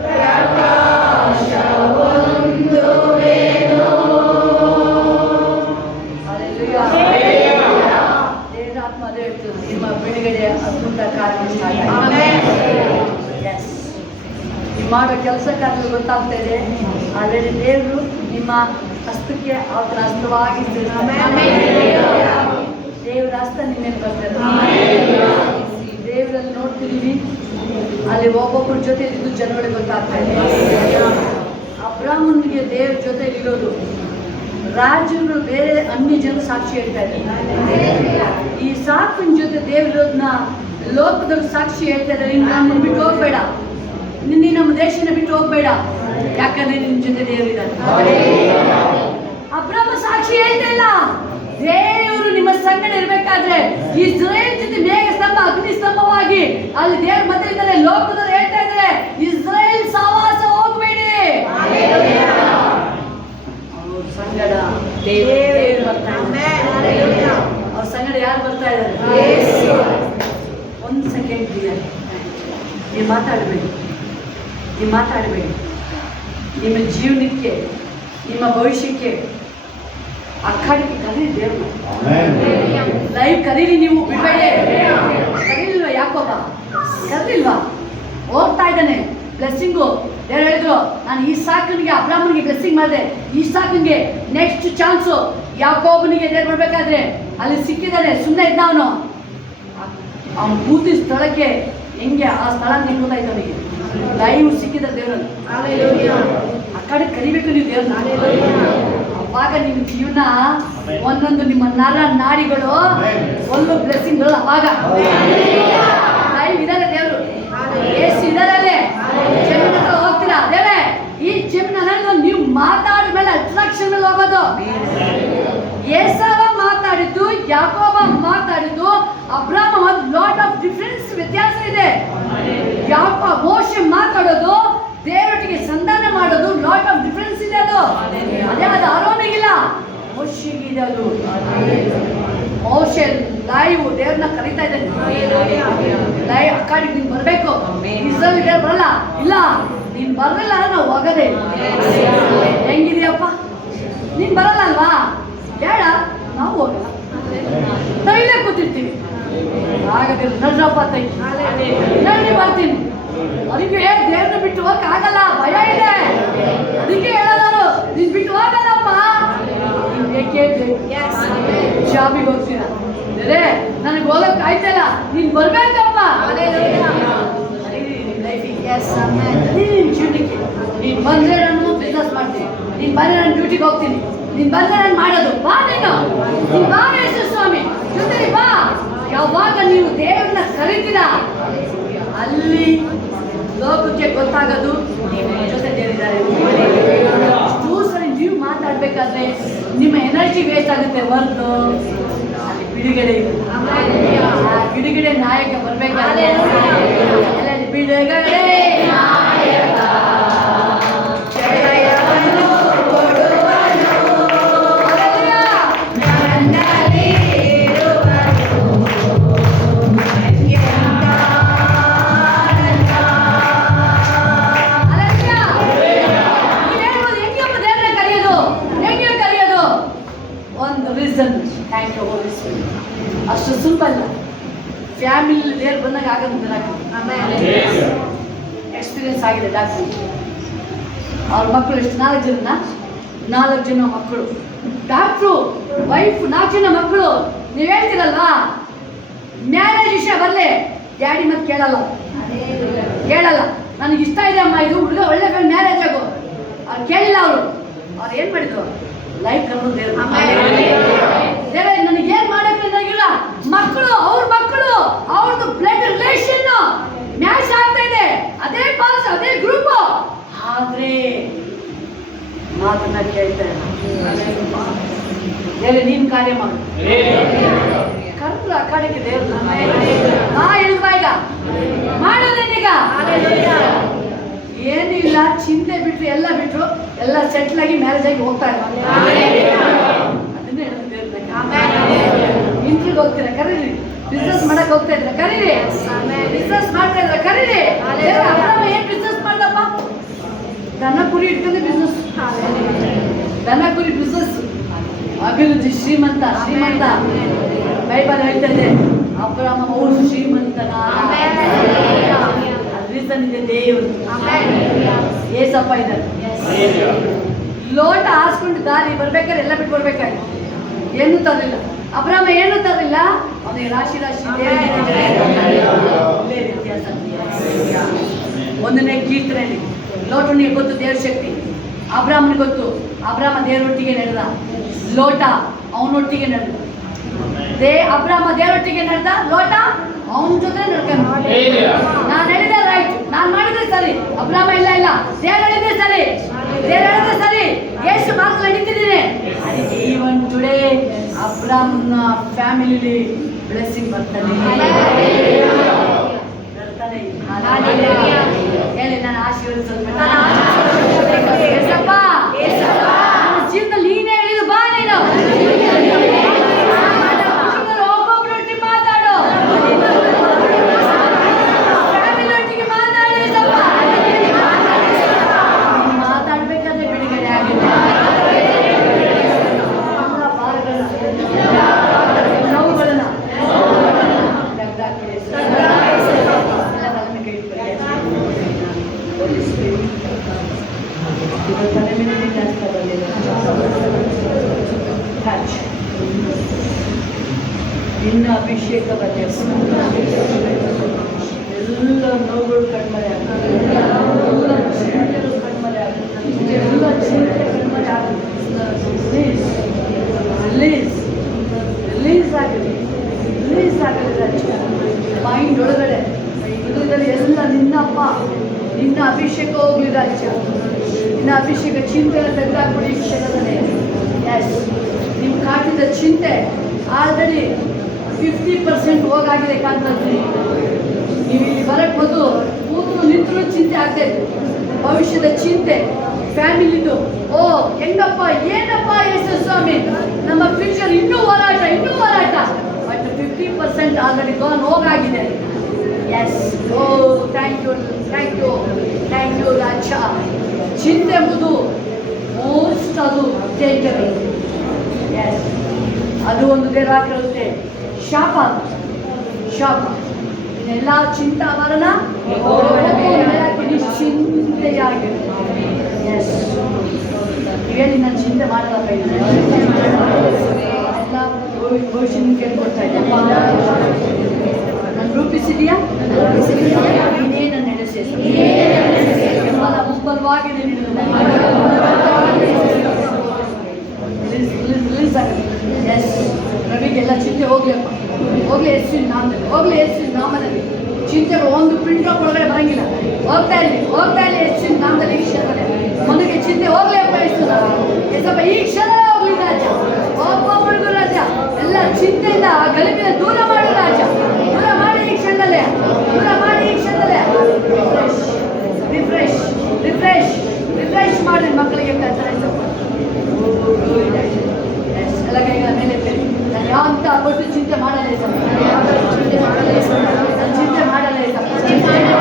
ಪ್ರಕಾಶವೊಂದುವೆನು. ದೇವರಾತ್ಮ ಅದೇ ಹೇಳ್ತದೆ, ನಿಮ್ಮ ಬಿಡುಗಡೆ ಅದ್ಭುತ ಕಾರ್ಯ ಸ್ಟಾರ್ಟ್ ಆಗಿದೆ. Yes. ನೀವು ಮಾಡೋ ಕೆಲಸ ಕಾರ್ಯ ಗೊತ್ತಾಗ್ತಾ ಇದೆ. ಆಲ್ರೆಡಿ ದೇವರು ನಿಮ್ಮ ಹಸ್ತಕ್ಕೆ ಅವರ ಹಸ್ತವಾಗಿ ದೇವರ ಹಸ್ತ ನಿನ್ನೆ ಬರ್ತದೆ. ದೇವರಲ್ಲಿ ನೋಡ್ತಿದ್ದೀವಿ, ಅಲ್ಲಿ ಒಬ್ಬೊಬ್ಬರ ಜೊತೆ ಇದ್ದು ಜನಗಳಿಗೆ ಗೊತ್ತಾಗ್ತಾ ಇದೆ. ಅಬ್ರಾಹ್ಮನಿಗೆ ದೇವ್ರ ಜೊತೆ ಇರೋದು, ರಾಜ್ಯಗಳು ಬೇರೆ ಅನ್ಯ ಜನ ಸಾಕ್ಷಿ ಹೇಳ್ತಾ ಇದ್ದಾರೆ. ಈ ಸಾಕಿನ ಜೊತೆ ದೇವರನ್ನ ಲೋಕದಲ್ಲಿ ಸಾಕ್ಷಿ ಹೇಳ್ತಾ ಇದ್ದಾರೆ. ನೀನು ನಮ್ಮನ್ನು ಬಿಟ್ಟು ಹೋಗ್ಬೇಡ, ನೀನು ನಮ್ಮ ದೇಶನ ಬಿಟ್ಟು ಹೋಗ್ಬೇಡ, ಯಾಕಂದ್ರೆ ನಿನ್ನ ಜೊತೆ ದೇವರಿದ್ದಾರೆ. ಅಬ್ರಾಹ್ಮ ಸಾಕ್ಷಿ ಹೇಳ್ತಾ ಇಲ್ಲ. ದೇವರು ನಿಮ್ಮ ಸಂಗಡ ಇರ್ಬೇಕಾದ್ರೆ ಇಸ್ರೇಲ್ ಜೊತೆ ಮೇಘ ಸ್ತಂಭ ಅಗ್ನಿ ಸ್ತಂಭವಾಗಿ ಅಲ್ಲಿ ದೇವ್ರ ಮಧ್ಯೆ ಇದ್ದಾರೆ. ಲೋಕದಲ್ಲಿ ಹೇಳ್ತಾ ಇದ್ದಾರೆ ಇಸ್ರೇಲ್ ಸಹವಾಸ ಹೋಗ್ಬೇಡಿ. ಅವ್ರ ಸಂಗಡ ದೇವರು ಬರ್ತಾ ಇದ್ದಾರೆ. ಅವ್ರ ಸಂಗಡ ಯಾರು ಬರ್ತಾ ಇದ್ದಾರೆ? ಒಂದು ಸೆಕೆಂಡ್ ನೀವು ಮಾತಾಡಬೇಡಿ. ನಿಮ್ಮ ಜೀವನಕ್ಕೆ, ನಿಮ್ಮ ಭವಿಷ್ಯಕ್ಕೆ ಅಕ್ಕಡಿಗೆ ಕರೀರಿ ದೇವ್ರು. ಲೈವ್ ಕರೀರಿ, ನೀವು ಬಿಡಬೇಡಿ. ಕರೀಲಿಲ್ವಾ ಯಾಕೋಬ? ಕರೀಲಿಲ್ವಾ? ಹೋಗ್ತಾ ಇದ್ದಾನೆ ಬ್ಲೆಸ್ಸಿಂಗು. ಯಾರು ಹೇಳಿದ್ರು, ನಾನು ಈ ಸಾಕನಿಗೆ ಅಬ್ರಾಹ್ಮನಿಗೆ ಬ್ಲೆಸ್ಸಿಂಗ್ ಮಾಡಿದೆ, ಈ ಸಾಕನಿಗೆ ನೆಕ್ಸ್ಟ್ ಚಾನ್ಸು ಯಾಕೋಬನಿಗೆ ದೇವ್ರು ಬರ್ಬೇಕಾದ್ರೆ ಅಲ್ಲಿ ಸಿಕ್ಕಿದ್ದಾನೆ. ಸುಮ್ಮನೆ ಇದ್ದ ಅವನು ಕೂತಿ ಸ್ಥಳಕ್ಕೆ ಹೆಂಗೆ ಆ ಸ್ಥಳ ನಿಂತ್ಕೊತಾಯ್ತು ಅವನಿಗೆ. ಲೈವ್ ಸಿಕ್ಕಿದ ದೇವ್ರನ್ನು ಆ ಕಡೆ ಕರಿಬೇಕು ನೀವು ದೇವ್ರನ್ನ. ಅವಾಗ ನಿಮ್ಮ ಜೀವನ ಒಂದೊಂದು ನಿಮ್ಮ ನರ ನಾಡಿಗಳು ಒಂದು ಬ್ಲೆಸ್ಸಿಂಗ್ಗಳು ಅವಾಗ ಲೈವ್ ಇದ್ದಾರೆ. ದೇವರು ಏಸು ಇದ್ದಾರೆ ಅಲ್ಲೇ. ಜಮೀನ್ ಹತ್ರ ಹೋಗ್ತೀರಾ? ದೇವರೇ ಈ ಜಮೀನಲ್ಲಿ ನೀವು ಮಾತಾಡಿದ ಮೇಲೆ ಅಟ್ರಾಕ್ಷನ್ ಮೇಲೆ ಹೋಗೋದು. ಏಸಾವ ಮಾತಾಡಿದ್ದು, ಯಾಕೋಬ ಮಾತಾಡಿದ್ದು, ಅಬ್ರಾಹ್ಮ ಒಂದು ಲಾಟ್ ಆಫ್ ಡಿಫರೆನ್ಸ್ ವ್ಯತ್ಯಾಸ ಇದೆ. ಮೋಶೆ ಮಾತಾಡೋದು, ದೇವರೊಟ್ಟಿಗೆ ಸಂಧಾನ ಮಾಡೋದು, ಲಾಟ್ ಆಫ್ ಡಿಫರೆನ್ಸ್ ಇದೆ. ಅದು ಅದೇ ಅದು ಆರೋನಿಗಿಲ್ಲ, ಮೋಶೆಗಿದೆ. ಅದು ಮೋಶೆ ಲೈವ್ ದೇವ್ರನ್ನ ಕರೀತಾ ಇದ್ದಾನೆ. ಲೈವ್ ಅಕ್ಕಾಡಿಗೆ ನೀನು ಬರಬೇಕು. ಇಸ್ರೇಲ್ ದೇವ್ರು ಬರಲ್ಲ. ಇಲ್ಲ, ನೀನು ಬರಲಿಲ್ಲ ನಾವು ಹೋಗದೆ. ಹೆಂಗಿದೆಯಪ್ಪ? ನೀನು ಬರಲ್ಲ ಅಲ್ವಾ? ಬೇಡ, ನಾವು ಹೋಗಲ್ಲ, ನಾವು ಇಲ್ಲೇ ಕೂತಿರ್ತೀವಿ. ಆಗದಿಲ್ಲ, ನಡ್ರಪ್ಪ ತೈ ನಡಿ ಬರ್ತೀನಿ. ಅದಕ್ಕೆ ದೇವ್ರನ್ನ ಬಿಟ್ಟು ಹೋಗಕ್ ಆಗಲ್ಲ, ಭಯ ಇದೆ. ಅದಕ್ಕೆ ಹೇಳೋದು, ನೀನ್ ಬಿಟ್ಟು ಹೋಗಲ್ಲಪ್ಪ. ನೀನ್ ಬೇಕೇ ಬೇಕು. ಜಾಬಿಗೆ ಹೋಗ್ತೀರಾ? ನನಗೆ ಹೋಗಕ್ ಆಯ್ತಲ್ಲ, ನೀನ್ ಬರ್ಬೇಕಪ್ಪ. ಜೀವನಕ್ಕೆ ನೀನ್ ಬಂದ್ರೆ ನಾನು ಬಿಸ್ನೆಸ್ ಮಾಡ್ತೀನಿ, ನೀನ್ ಬಂದ್ರೆ ನಾನು ಡ್ಯೂಟಿಗೆ ಹೋಗ್ತೀನಿ, ನೀನ್ ಬಂದ್ರೆ ನಾನು ಮಾಡೋದು. ಬಾ ನೀನು ಬಾ ಯೇಸು ಸ್ವಾಮಿ ಜೊತೆ ಬಾ. ಯಾವಾಗ ನೀವು ದೇವರನ್ನ ಕರೀತೀರಾ ಅಲ್ಲಿ ಲೋಕಕ್ಕೆ ಗೊತ್ತಾಗೋದು ನಿಮ್ಮ ಜೊತೆ ದೇವರಿದ್ದಾರೆ. ನೀವು ಮಾತಾಡಿ ಬರ್ಬೇಕಾದ್ರೆ ನಿಮ್ಮ ಎನರ್ಜಿ ವೇಸ್ಟ್ ಆಗುತ್ತೆ ಹೊರತು ಅಲ್ಲಿ ಬಿಡುಗಡೆ ಇದೆ. ಆ ಬಿಡುಗಡೆ ನಾಯಕ ಬರ್ಬೇಕಾದ್ರೆ ಅಲ್ಲಿ ಬಿಡುಗಡೆ ಥ್ಯಾಂಕ್ ಯು ಹೋಲಿ ಸ್ಪಿರಿಟ್. ಅಷ್ಟು ಸಿಂಪಲ್. ಫ್ಯಾಮಿಲಿ ದೇವ್ರು ಬಂದಾಗ ಆಗೋದು ಎಕ್ಸ್ಪೀರಿಯನ್ಸ್ ಆಗಿದೆ ಡಾಕ್ಟ್ರು. ಅವ್ರ ಮಕ್ಕಳು ಎಷ್ಟು 4 ಜನ ಮಕ್ಕಳು. ಡಾಕ್ಟ್ರು ವೈಫ್ 4 ಜನ ಮಕ್ಕಳು. ನೀವು ಹೇಳ್ತೀರಲ್ವಾ ಮ್ಯಾರೇಜ್ ವಿಷಯ ಬರಲಿ, ಡ್ಯಾಡಿ ಮತ್ತೆ ಕೇಳಲ್ಲ. ನನಗೆ ಇಷ್ಟ ಇದೆ ಅಮ್ಮ, ಇದು ಹುಡುಗ ಒಳ್ಳೆ ಮ್ಯಾರೇಜ್ ಆಗು. ಅವ್ರು ಕೇಳಿಲ್ಲ. ಅವ್ರು ಏನು ಮಾಡಿದ್ರು? ಲೈಫ್ ಕರೋದು ದೇವರೇ ನನಗೇನು ಮಾಡೋಕ್ಕೆ ನನಗಿಲ್ಲ. ಮಕ್ಕಳು ಅವ್ರದ್ದು ಬ್ಲಡ್ ರಿಲೇಷನ್ ಮ್ಯಾಚ್ ಆಗ್ತಾ ಇದೆ. ಅದೇ ಪಾಸ್, ಅದೇ ಗ್ರೂಪ್. ಆದ್ರೆ ಮಾತನ್ನ ಕೇಳ್ತಾ ದೇವರೇ ನೀನು ಕಾರ್ಯ ಮಾಡು. ಕರ್ಪುರ ಆ ಕಡೆಗೆ ದೇವ್ರು ಹೇಳಿದ್ವಾ ಈಗ ಮಾಡೋದೇನೀಗ? ಏನೂ ಇಲ್ಲ, ಚಿಂತೆ ಬಿಟ್ರು, ಎಲ್ಲ ಬಿಟ್ರು, ಎಲ್ಲ ಸೆಟ್ಲ್ ಆಗಿ ಮ್ಯಾರೇಜ್ ಆಗಿ ಹೋಗ್ತಾ ಇದ್ದಾರೆ. ಅದನ್ನೇ ಹೇಳೋದು ಇಂಟ್ರಿಗೆ ಹೋಗ್ತೀರಾ ಕರೀರಿ, ಬಿಸ್ನೆಸ್ ಮಾಡಕ್ ಹೋಗ್ತಾ ಇದ್ರ ಕರೀರಿ, ಬಿಸ್ನೆಸ್ ಮಾಡ್ತಾ ಇದ್ರ ಕರೀರಿ. ಏನ್ ಬಿಸ್ನೆಸ್ ಮಾಡ್ದಪ್ಪ? ದನ ಕುರಿ ಇಟ್ಕೊಂಡೆ ಬಿಸ್ನೆಸ್. ದನ ಕುರಿ ಬಿಸ್ನೆಸ್ ಅಭಿವೃದ್ಧಿ ಶ್ರೀಮಂತ. ಬೈಬಲ್ ಹೇಳ್ತಾ ಇದೆ ಅಬ್ರಾಮ ಅವರು ಶ್ರೀಮಂತನ. ರೀಸನ್ ಇದೆ ದೇವರು. ಏಸಪ್ಪ ಇದ್ದಾರೆ. ಲೋಟ ಹಾಸ್ಕೊಂಡು ದಾರಿ ಬರ್ಬೇಕಾದ್ರೆ ಎಲ್ಲ ಬಿಟ್ಟು ಬರ್ಬೇಕಾಯ್ತು. ಏನೂ ತರಲಿಲ್ಲ ಅಬ್ರಾಮ, ಏನೂ ತರಲಿಲ್ಲ. ಅವನಿಗೆ ರಾಶಿ ವ್ಯತ್ಯಾಸ. 1ನೇ ಕೀರ್ತನೆಯಲ್ಲಿ ಲೋಟನಿಗೆ ಗೊತ್ತು ದೇವ್ರ ಶಕ್ತಿ, ಅಬ್ರಾಮನಿಗೆ ಗೊತ್ತು. ಅಬ್ರಾಮ ದೇವರೊಟ್ಟಿಗೆ ನಡೆದ, ಲೋಟ ಅವನೊಟ್ಟಿಗೆ ನಡೆದ. ಅಬ್ರಾಮ ದೇವರೊಟ್ಟಿಗೆ ನಡೆದ, ಲೋಟ ಅವನ ಜೊತೆ ನಡ್ಕೊಂಡು. ನಾನು ಹೇಳಿದೆ ರೈಟ್, ನಾನು ಮಾಡಿದ್ರೆ ಸರಿ. ಅಬ್ರಾಮ ಇಲ್ಲ ದೇವ್ರು ಹೇಳಿದ್ರೆ ಸರಿ. ಎಷ್ಟು ಮಾರ್ಕ್ಸ್ ನಡೀತಿದ್ದೀನಿ. ಅದಕ್ಕೆ ಈವನ್ ಟುಡೇ ಅಬ್ರಾಮ್ನ ಫ್ಯಾಮಿಲಿಲಿ ಬ್ಲೆಸ್ಸಿಂಗ್ ಬರ್ತಾನೆ. ಹೇಳಿ ನಾನು ಆಶೀರ್ವದಿಸಲ್ಪಟ್ಟ ಜೀವನದಲ್ಲಿ ನೀನೇ ಹೇಳಿದು ಬಾ. ನೀನು ಒಬ್ಬೊಬ್ಬರೊಟ್ಟಿಗೆ ಮಾತಾಡು, ಫ್ಯಾಮಿಲಿ ಒಟ್ಟಿಗೆ ಮಾತಾಡಿ. ಮಾತಾಡ್ಬೇಕಾದ್ರೆ ಬಿಡುಗಡೆ ಆಗಿದೆ. ನೋವುಗಳನ್ನ ತಲೆ ಮೇಲೆ ಜಾಸ್ತಿ ಬಂದಿದೆ. ಇನ್ನು ಅಭಿಷೇಕ ಬಂದಿದೆ. ಎಲ್ಲ ನೋವುಗಳು ಕಣ್ಮರೆ ಆಗುತ್ತೆ, ಎಲ್ಲ ಚಿಂತೆಗಳು ಕಣ್ಮರೆ ಆಗುತ್ತೆ, ಎಲ್ಲ ಚಿಂತೆ ಕಣ್ಮರೆ ಆಗುತ್ತೆ. ರಿಲೀಸ್ ಆಗಿದೆ ಮೈಂಡ್ ಒಳಗಡೆ. ಹೃದಯದಲ್ಲಿ ಎಲ್ಲ ನಿನ್ನ ಅಭಿಷೇಕ ಹೋಗ್ಲಿ ರಾಜ್ಯ. ನಿನ್ನ ಅಭಿಷೇಕ ಚಿಂತೆ ಎಲ್ಲ ತೆಗೆದಾಕ್ಬಿಡಿ ಈ ಕ್ಷಣದಲ್ಲಿ. ಎಸ್, ನಿಮ್ಮ ಕಾಟಿದ ಚಿಂತೆ ಆಲ್ರೆಡಿ 50% ಹೋಗಾಗಿದೆ ಕಾಣ್ತದೆ. ನೀವು ಇಲ್ಲಿ ಬರಕ್ಕೆ ಮೊದಲು ಕೂತು ನಿಂತರೂ ಚಿಂತೆ ಆಗ್ತಾಯಿತ್ತು. ಭವಿಷ್ಯದ ಚಿಂತೆ, ಫ್ಯಾಮಿಲಿದು. ಹೆಂಗಪ್ಪ ಏನಪ್ಪ ಯೇಸು ಸ್ವಾಮಿ, ನಮ್ಮ ಫ್ಯೂಚರ್ ಇನ್ನೂ ಹೋರಾಟ. ಬಟ್ 50% ಆಲ್ರೆಡಿ ಹೋಗಾಗಿದೆ. Yes, thank you Raja. ಚಿಂತೆ ಎಂಬುದು ಮೋಸ್ಟ್ ಅದು ಡೇಂಜರ್. ಎಸ್, ಅದು ಒಂದು ದೇವರಾಗಿರುತ್ತೆ. ಶಾಪ ಎಲ್ಲ ಚಿಂತಾವರಣ ನಿಶ್ಚಿಂತೆಯಾಗಿದೆ. ಎಸ್, ಹೇಳಿ ನಾನು ಚಿಂತೆ ಮಾಡಲ್ಲ. ಎಲ್ಲ ಭವಿಷ್ಯ ಕೇಳ್ಕೊಡ್ತಾ ಇದ್ದೆ. ನಾನು ರೂಪಿಸಿದೆಯಾ? ನೀನೇ ನನ್ನ ನಡೆಸಿ ಮುಂಬಲವಾಗಿದೆ. ರಿಲೀಸ್ ಆಗುತ್ತೆ. ಎಸ್, ರವಿಗೆಲ್ಲ ಚಿಂತೆ ಹೋಗ್ಲಿ ಯೇಸುವಿನ ನಾಮದಲ್ಲಿ. ಚಿಂತೆಗಳು ಒಂದು ಪ್ರಿಂಟ್ ಒಳಗಡೆ ಬರಂಗಿಲ್ಲ. ಹೋಗ್ತಾ ಇಲ್ಲಿ ಯೇಸುವಿನ ನಾಮದಲ್ಲಿ. ಈ ಕ್ಷಣದಲ್ಲಿ ಮನೆಗೆ ಚಿಂತೆ ಹೋಗ್ಲಿ ಅಪ್ಪ. ಯೇಸಪ್ಪ ಈ ಕ್ಷಣ ಚಿಂತೆಯಿಂದ ಗಲಿಬಿನ ದೂರ ಮಾಡು ರಾಜ, ದೂರ ಮಾಡಿ ಈ ಕ್ಷಣದಲ್ಲೇ, ದೂರ ಮಾಡಿ ಈ ಕ್ಷಣದಲ್ಲೇ. ರಿಫ್ರೆಶ್ ರಿಫ್ರೆಶ್ ರಿಫ್ರೆಶ್ ಮಾಡಿ ಮಕ್ಕಳಿಗೆ ಎಲ್ಲ ಕೈಗಳ ಮೇಲೆ ಎತ್ತೇನೆ. ನಾನು ಯಾವಂತ ಕೊಟ್ಟು ಚಿಂತೆ ಮಾಡಲೇ ಸರ್, ಚಿಂತೆ ಮಾಡಲೇ ಸರ್. ಚಿಂತೆಯು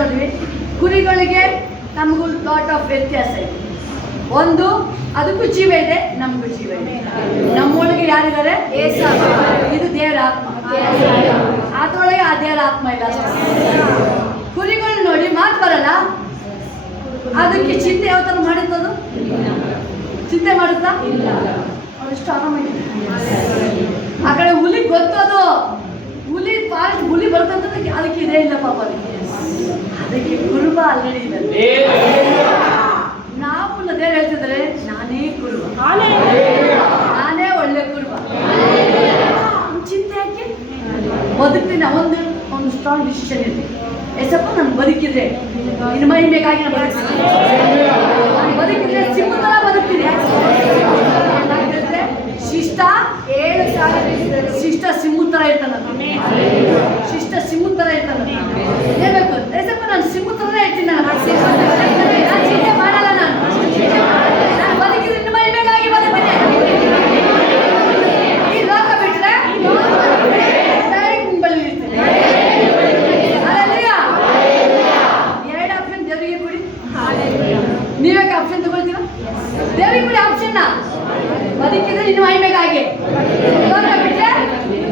ನನಗೆ ಕುರಿಗಳಿಗೆ ನಮಗೂ ಲಾಟ್ ಆಫ್ ವ್ಯತ್ಯಾಸ ಇದೆ. ಒಂದು, ಅದಕ್ಕೂ ಜೀವ ಇದೆ, ನಮಗೂ ಜೀವ ಇದೆ. ನಮ್ಮೊಳಗೆ ಯಾರಿದ್ದಾರೆ? ಇದು ದೇವರ ಆತ್ಮ, ಅದರೊಳಗೆ ಆ ದೇವರ ಆತ್ಮ ಇಲ್ಲ. ಕುರಿಗಳು ನೋಡಿ ಮಾತು ಬರಲ್ಲ, ಅದಕ್ಕೆ ಚಿಂತೆ ಯಾವ ಥರ ಮಾಡಿದ್ದದು? ಚಿಂತೆ ಮಾಡುತ್ತಾ? ಅವಷ್ಟು ಆರಾಮಾಗಿದೆ. ಆ ಕಡೆ ಹುಲಿ ಗೊತ್ತದು, ಹುಲಿ ಫಾಸ್ಟ್ ಹುಲಿ ಬರ್ತಂದ್ರೆ ಅದಕ್ಕೆ ಇದೇ ಇಲ್ಲ ಪಾಪ, ಅದಕ್ಕೆ ಕುರುಬ ಆಲ್ರೆಡಿ ಇಲ್ಲ. ನಾವು ದೇವ್ರು ಹೇಳ್ತಿದ್ರೆ ನಾನೇ ಕುರುಬ, ನಾನೇ ಒಳ್ಳೆ ಕುರುಬ. ಚಿಂತೆ ಯಾಕೆ? ಬದುಕ್ತೀನಿ. ಒಂದು ಸ್ಟ್ರಾಂಗ್ ಡಿಸಿಷನ್ ಇದೆ. ಎಸಪ್ಪ ನಾನು ಬದುಕಿದ್ರೆ ಇನ್ನು ಮಹಿಮೆಗಾಗಿ ನಾನು ಬದುಕಿದ್ರೆ ಸಿಂಹ ಥರ ಬದುಕ್ತೀನಿ. ಶಿಷ್ಟ 7,000 ಶಿಷ್ಟ ಸಿಂಹ ಥರ ಇರ್ತಾನ, ಶಿಷ್ಟ ಸಿಂಹ ಥರ ಇರ್ತಾನ. ಹೇಳ್ಬೇಕು ಎಸಪ್ಪ ನಾನು ಸಿಂಹ ಥರನೇ ಇರ್ತೀನಿ, ನಾನು ಚಿಂತೆ ಮಾಡಲ್ಲ, ನಾನು ಬದುಕಿದ್ರೆ ಇನ್ನು ಮಹಿಮೆಗಾಗಿ ಬದುಕ್ತೀನಿ. ಈ ಲೋಕ ಬಿಟ್ರೆ ಬಳಿ ಇರ್ತೀನಿ. ಎರಡು ಆಪ್ಷನ್ ದೇವರಿಗೆ ಕೊಡಿ. ನೀವ್ಯಾಕೆ ಆಪ್ಷನ್ ತಗೊಳ್ತೀರಾ? ದೇವರಿಗೆ ಕೊಡಿ ಆಪ್ಷನ್ನ. ಬದುಕಿದ್ರೆ ಇನ್ನು ಮಹಿಮೆಗಾಗಿ, ಲೋಕ ಬಿಟ್ರೆ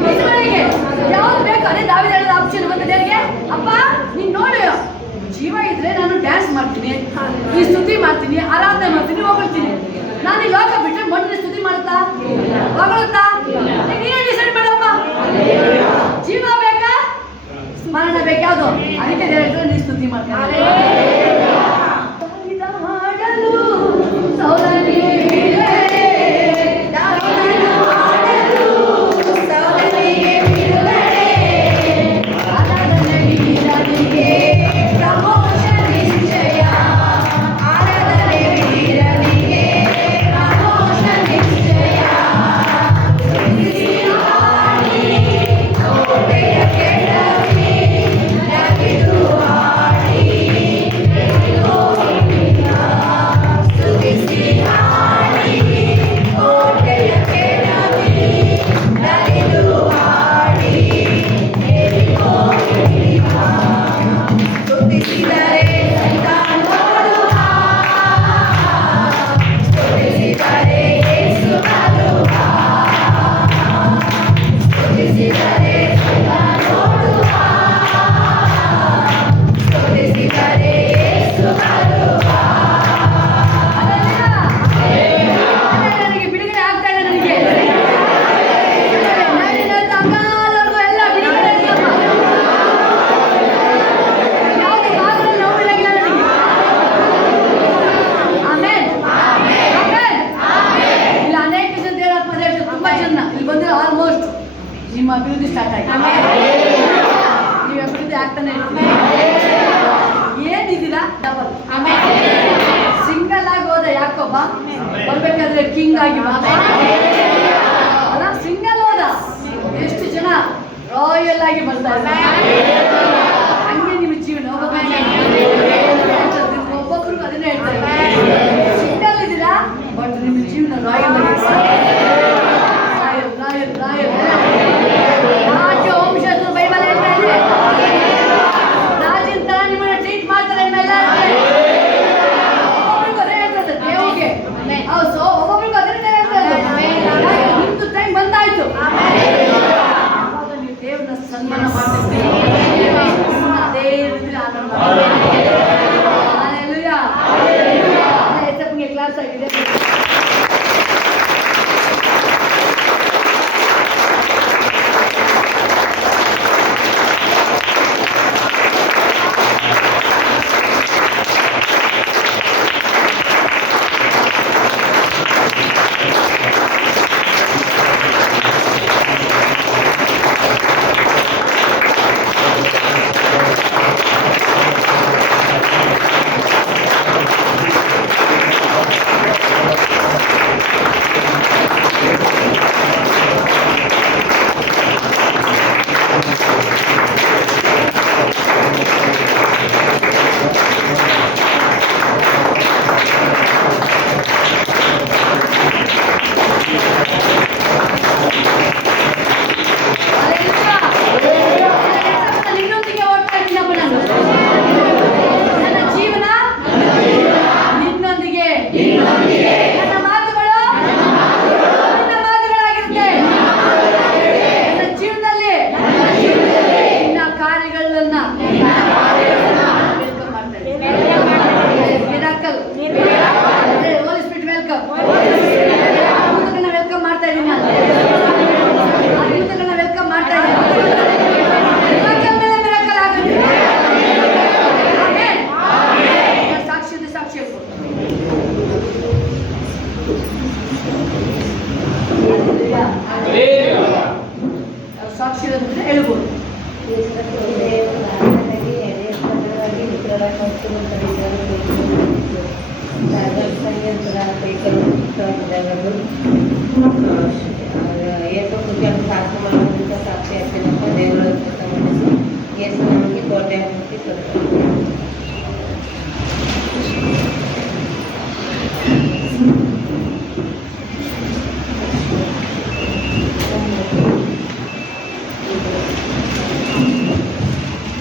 ಮಹಿಮೆಗೆ. ಯಾವ್ದು ಬೇಕು ಅದೇ ದಾವಿದ ಹೇಳಿದ ಆಪ್ಷನ್. ಮತ್ತೆ ದೇವರಿಗೆ ಅಪ್ಪ ನೀನು ನೋಡು, ಜೀವ ಇದ್ರೆ ನಾನು ಡ್ಯಾನ್ಸ್ ಮಾಡ್ತೀನಿ, ಈ ಸ್ತುತಿ ಮಾಡ್ತೀನಿ, ಆರಾಧನೆ ಮಾಡ್ತೀನಿ, ಹೊಗಳ್ತೀನಿ. ನಾನು ಈ ಲೋಕ ಬಿಟ್ಟರೆ ಮಣ್ಣಿನ ಸ್ತುತಿ ಮಾಡುತ್ತಾ ಹೊಗಳುತ್ತಾ? ನೀನೇ ಡಿಸೈಡ್ ಮಾಡಪ್ಪ. ಜೀವ ಬೇಕಾ ಮರಣ ಬೇಕಾ? ಯಾವುದು? ಅದಕ್ಕೆ ದೇವರ ನೀನು ಸ್ತುತಿ ಮಾಡ್ತೀನಿ. ಹಾಡಲು ಸೌರನಿಗೆ ನಿಮ್ಮ ಅಭಿವೃದ್ಧಿ ಸ್ಟಾರ್ಟ್ ಆಯ್ತು. ನೀವು ಅಭಿವೃದ್ಧಿ ಆಗ್ತಾನೆ ಏನಿದ್ದೀರಾ ಡಬಲ್. ಸಿಂಗಲ್ ಆಗಿ ಹೋದ ಯಾಕೊಬ್ಬ ಬರ್ಬೇಕಾದ್ರೆ ಕಿಂಗ್ ಆಗಿ ಅಲ್ಲ, ಸಿಂಗಲ್ ಹೋದ ಎಷ್ಟು ಜನ ರಾಯಲ್ ಆಗಿ ಬರ್ತಾ ಇದ್ದಾರೆ. ಹಂಗೆ ನಿಮ್ಮ ಜೀವನ ಒಬ್ಬೊಬ್ರಿಗೂ ಅದನ್ನೇ ಹೇಳ್ತಾರೆ. ಸಿಂಗಲ್ ಇದ್ದೀರಾ ಬಟ್ ನಿಮ್ಮ ಜೀವನ ರಾಯಲ್ ವಂಶಸ್ಥರು ಬೈಬಲ್ ಹೇಳ್ತಾ ಇದೆ. ರಾಜಿನ ತರ ನಿಮ್ಮನ್ನ ಟ್ರೀಟ್ ಮಾಡ್ತಾರೆ. ಒಬ್ಬೊಬ್ರಿಗೂ ಅದೇ ಹೇಳ್ತಾರೆ ದೇವ್ರಿಗೆ. ಸೊ ಒಬ್ಬೊಬ್ರಿಗೂ ಅದನ್ನೇ ಹೇಳ್ತಾರೆ. ನಿಮ್ದು ಟೈಮ್ ಬಂದಾಯ್ತು, ನೀವು ದೇವ್ರನ್ನ ಸನ್ಮಾನ ಮಾಡ್ತಿರ್ತೀರಿ.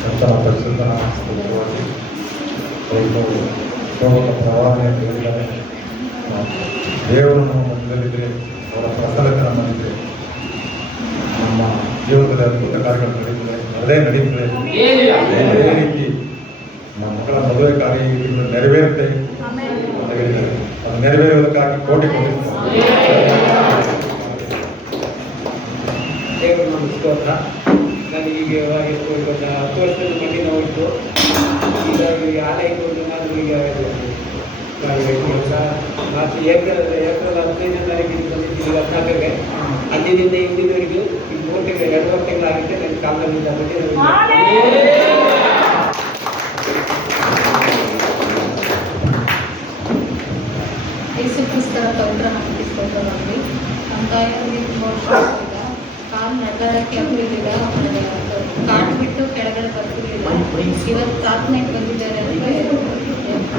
ಕರ್ತನ ಪರಿಶುದ್ಧ ನಾಮವಾಗಿ ಲೋಕದ ಪ್ರವಾಹನೆ ಹೇಳಿದ್ದಾರೆ. ದೇವರು ನಮ್ಮ ಮಧ್ಯದಲ್ಲಿದ್ದರೆ ಅವರ ಪ್ರಸನ್ನತೆ ನಮ್ಮಲ್ಲಿದೆ. ನಮ್ಮ ಜೀವನದಲ್ಲಿ ಅದ್ಭುತ ಕಾರ್ಯಗಳು ನಡೀತದೆ. ಅದೇ ರೀತಿ ನಮ್ಮ ಮಕ್ಕಳ ಮದುವೆ ಕಾರ್ಯ ನೆರವೇರುತ್ತೆ ಅಂತ ಹೇಳಿದ್ದಾರೆ. ಅದು ನೆರವೇರುವುದಕ್ಕಾಗಿ ಕೋಟಿ ದೇವರು ನಮ್ಮ ಸ್ತೋತ್ರ. ನನಗೆ ಈಗ ಎಷ್ಟು 10 ವರ್ಷದ ಮಟ್ಟಿನ ಉಂಟು. ಈಗ ಆಲಯಕ್ಕೆ ಹೋಗಿ ನಾನು ಈಗ ಕೆಲಸ ಮತ್ತು ಏಪ್ರಿಲ್ 15ನೇ ತಾರೀಕಿಗೆ ಬಂದಿದ್ದೀನಿ. 14ಕ್ಕೆ ಅಂದಿನಿಂದ ಇಂದಿನವರೆಗೂ ಈ 3 ತಿಂಗಳು 2 ತಿಂಗಳಾಗುತ್ತೆ. ನನ್ನ ಕಾಲದಿಂದ ಯೇಸು ಕ್ರಿಸ್ತರ ಪವಿತ್ರ ನಾಮಕ್ಕೆ ಸ್ತೋತ್ರವಾಗಲಿ. ನಮ್ಮ ತಾಯಿಯವರಿಗೆ ತುಂಬ ವರ್ಷ ಆಗಿದೆ. ಕಾಲು ನಡಕ್ಕೆ ಆಗ್ತಿರಲಿಲ್ಲ, ಆಮೇಲೆ ಕಾಟ್ ಬಿಟ್ಟು ಕೆಳಗಡೆ ಬರ್ತಿರಲಿಲ್ಲ. ಇವತ್ತು ಪ್ರಾರ್ಥನೆಗೆ ಬಂದಿದ್ದಾರೆ ಅಂದರೆ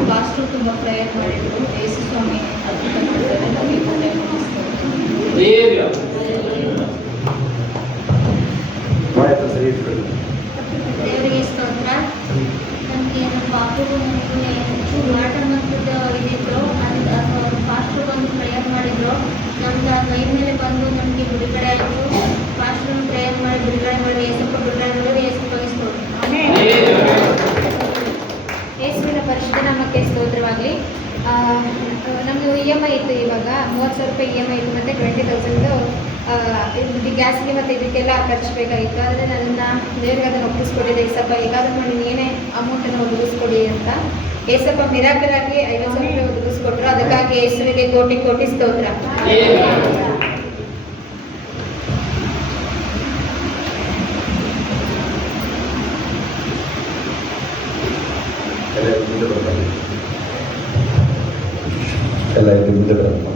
ಪಾಸ್ಟ್ರು ತುಂಬ ಪ್ರೇಯರ್ ಮಾಡಿದ್ರು. ಯೇಸು ಸ್ವಾಮಿ ಅದ್ಭುತ ಮಾಡಿದ್ದಾರೆ. ನಮಗೆ ಒಳ್ಳೆ ದೇವರಿಗೆ ಸ್ತೋತ್ರ. ನನಗೆ ನಮ್ಮ ಪಾಪಗೂ ನನಗೂ ಮಾಟ ಮಕ್ಕಳು ಇದಿದ್ರು. ಅದು ಪಾಸ್ಟ್ರು ಬಂದು ಪ್ರೇಯರ್ ಮಾಡಿದ್ರು. ನಮ್ಗೆ ಆ ಮೈ ಮೇಲೆ ಬಂದು ನಮಗೆ ಬಿಡುಗಡೆ ಆಯಿತು. ಪಾಸ್ಟ್ರನ್ನು ಪ್ರೇಯರ್ ಮಾಡಿ ಬಿಡುಗಡೆ ಮಾಡಿ ಯೇಸಪ್ಪ ಬಿಡುಗಡೆ ಮಾಡಿ ಯೇಸಪ್ಪಗೆ ಸ್ತೋತ್ರ. ಯೇಸುವಿನ ಪರಿಶುದ್ಧ ನಾಮಕ್ಕೆ ಸ್ತೋತ್ರವಾಗಲಿ. ನಮ್ಮದು EMI ಇತ್ತು. ಇವಾಗ 30,000 ರೂಪಾಯಿ EMI ಇತ್ತು ಮತ್ತು 20,000 ಗ್ಯಾಸ್ಗೆ ಮತ್ತು ಇದಕ್ಕೆಲ್ಲ ಖರ್ಚು ಬೇಕಾಗಿತ್ತು. ಆದರೆ ನನ್ನನ್ನು ದೇವರಿಗೆ ಅದನ್ನು ಒಪ್ಪಿಸ್ಕೊಟ್ಟಿದ್ದೆ. ಏಸಪ್ಪ ಹೇಗಾದರೂ ಮಾಡಿ ನೀನೇ ಅಮೌಂಟನ್ನು ಒದಗಿಸ್ಕೊಡಿ ಅಂತ. ಏಸಪ್ಪ ಮಿರಾಕಲ್ ಆಗಿ 50,000 ರೂಪಾಯಿ ಒದಗಿಸ್ಕೊಟ್ರು. ಅದಕ್ಕಾಗಿ ಯೇಸುವಿಗೆ ಕೋಟಿ ಕೋಟಿ ಸ್ತೋತ್ರ. ಎಲ್ಲ ಇದು ಮುಂದೆ ಬರಲ್ಲ.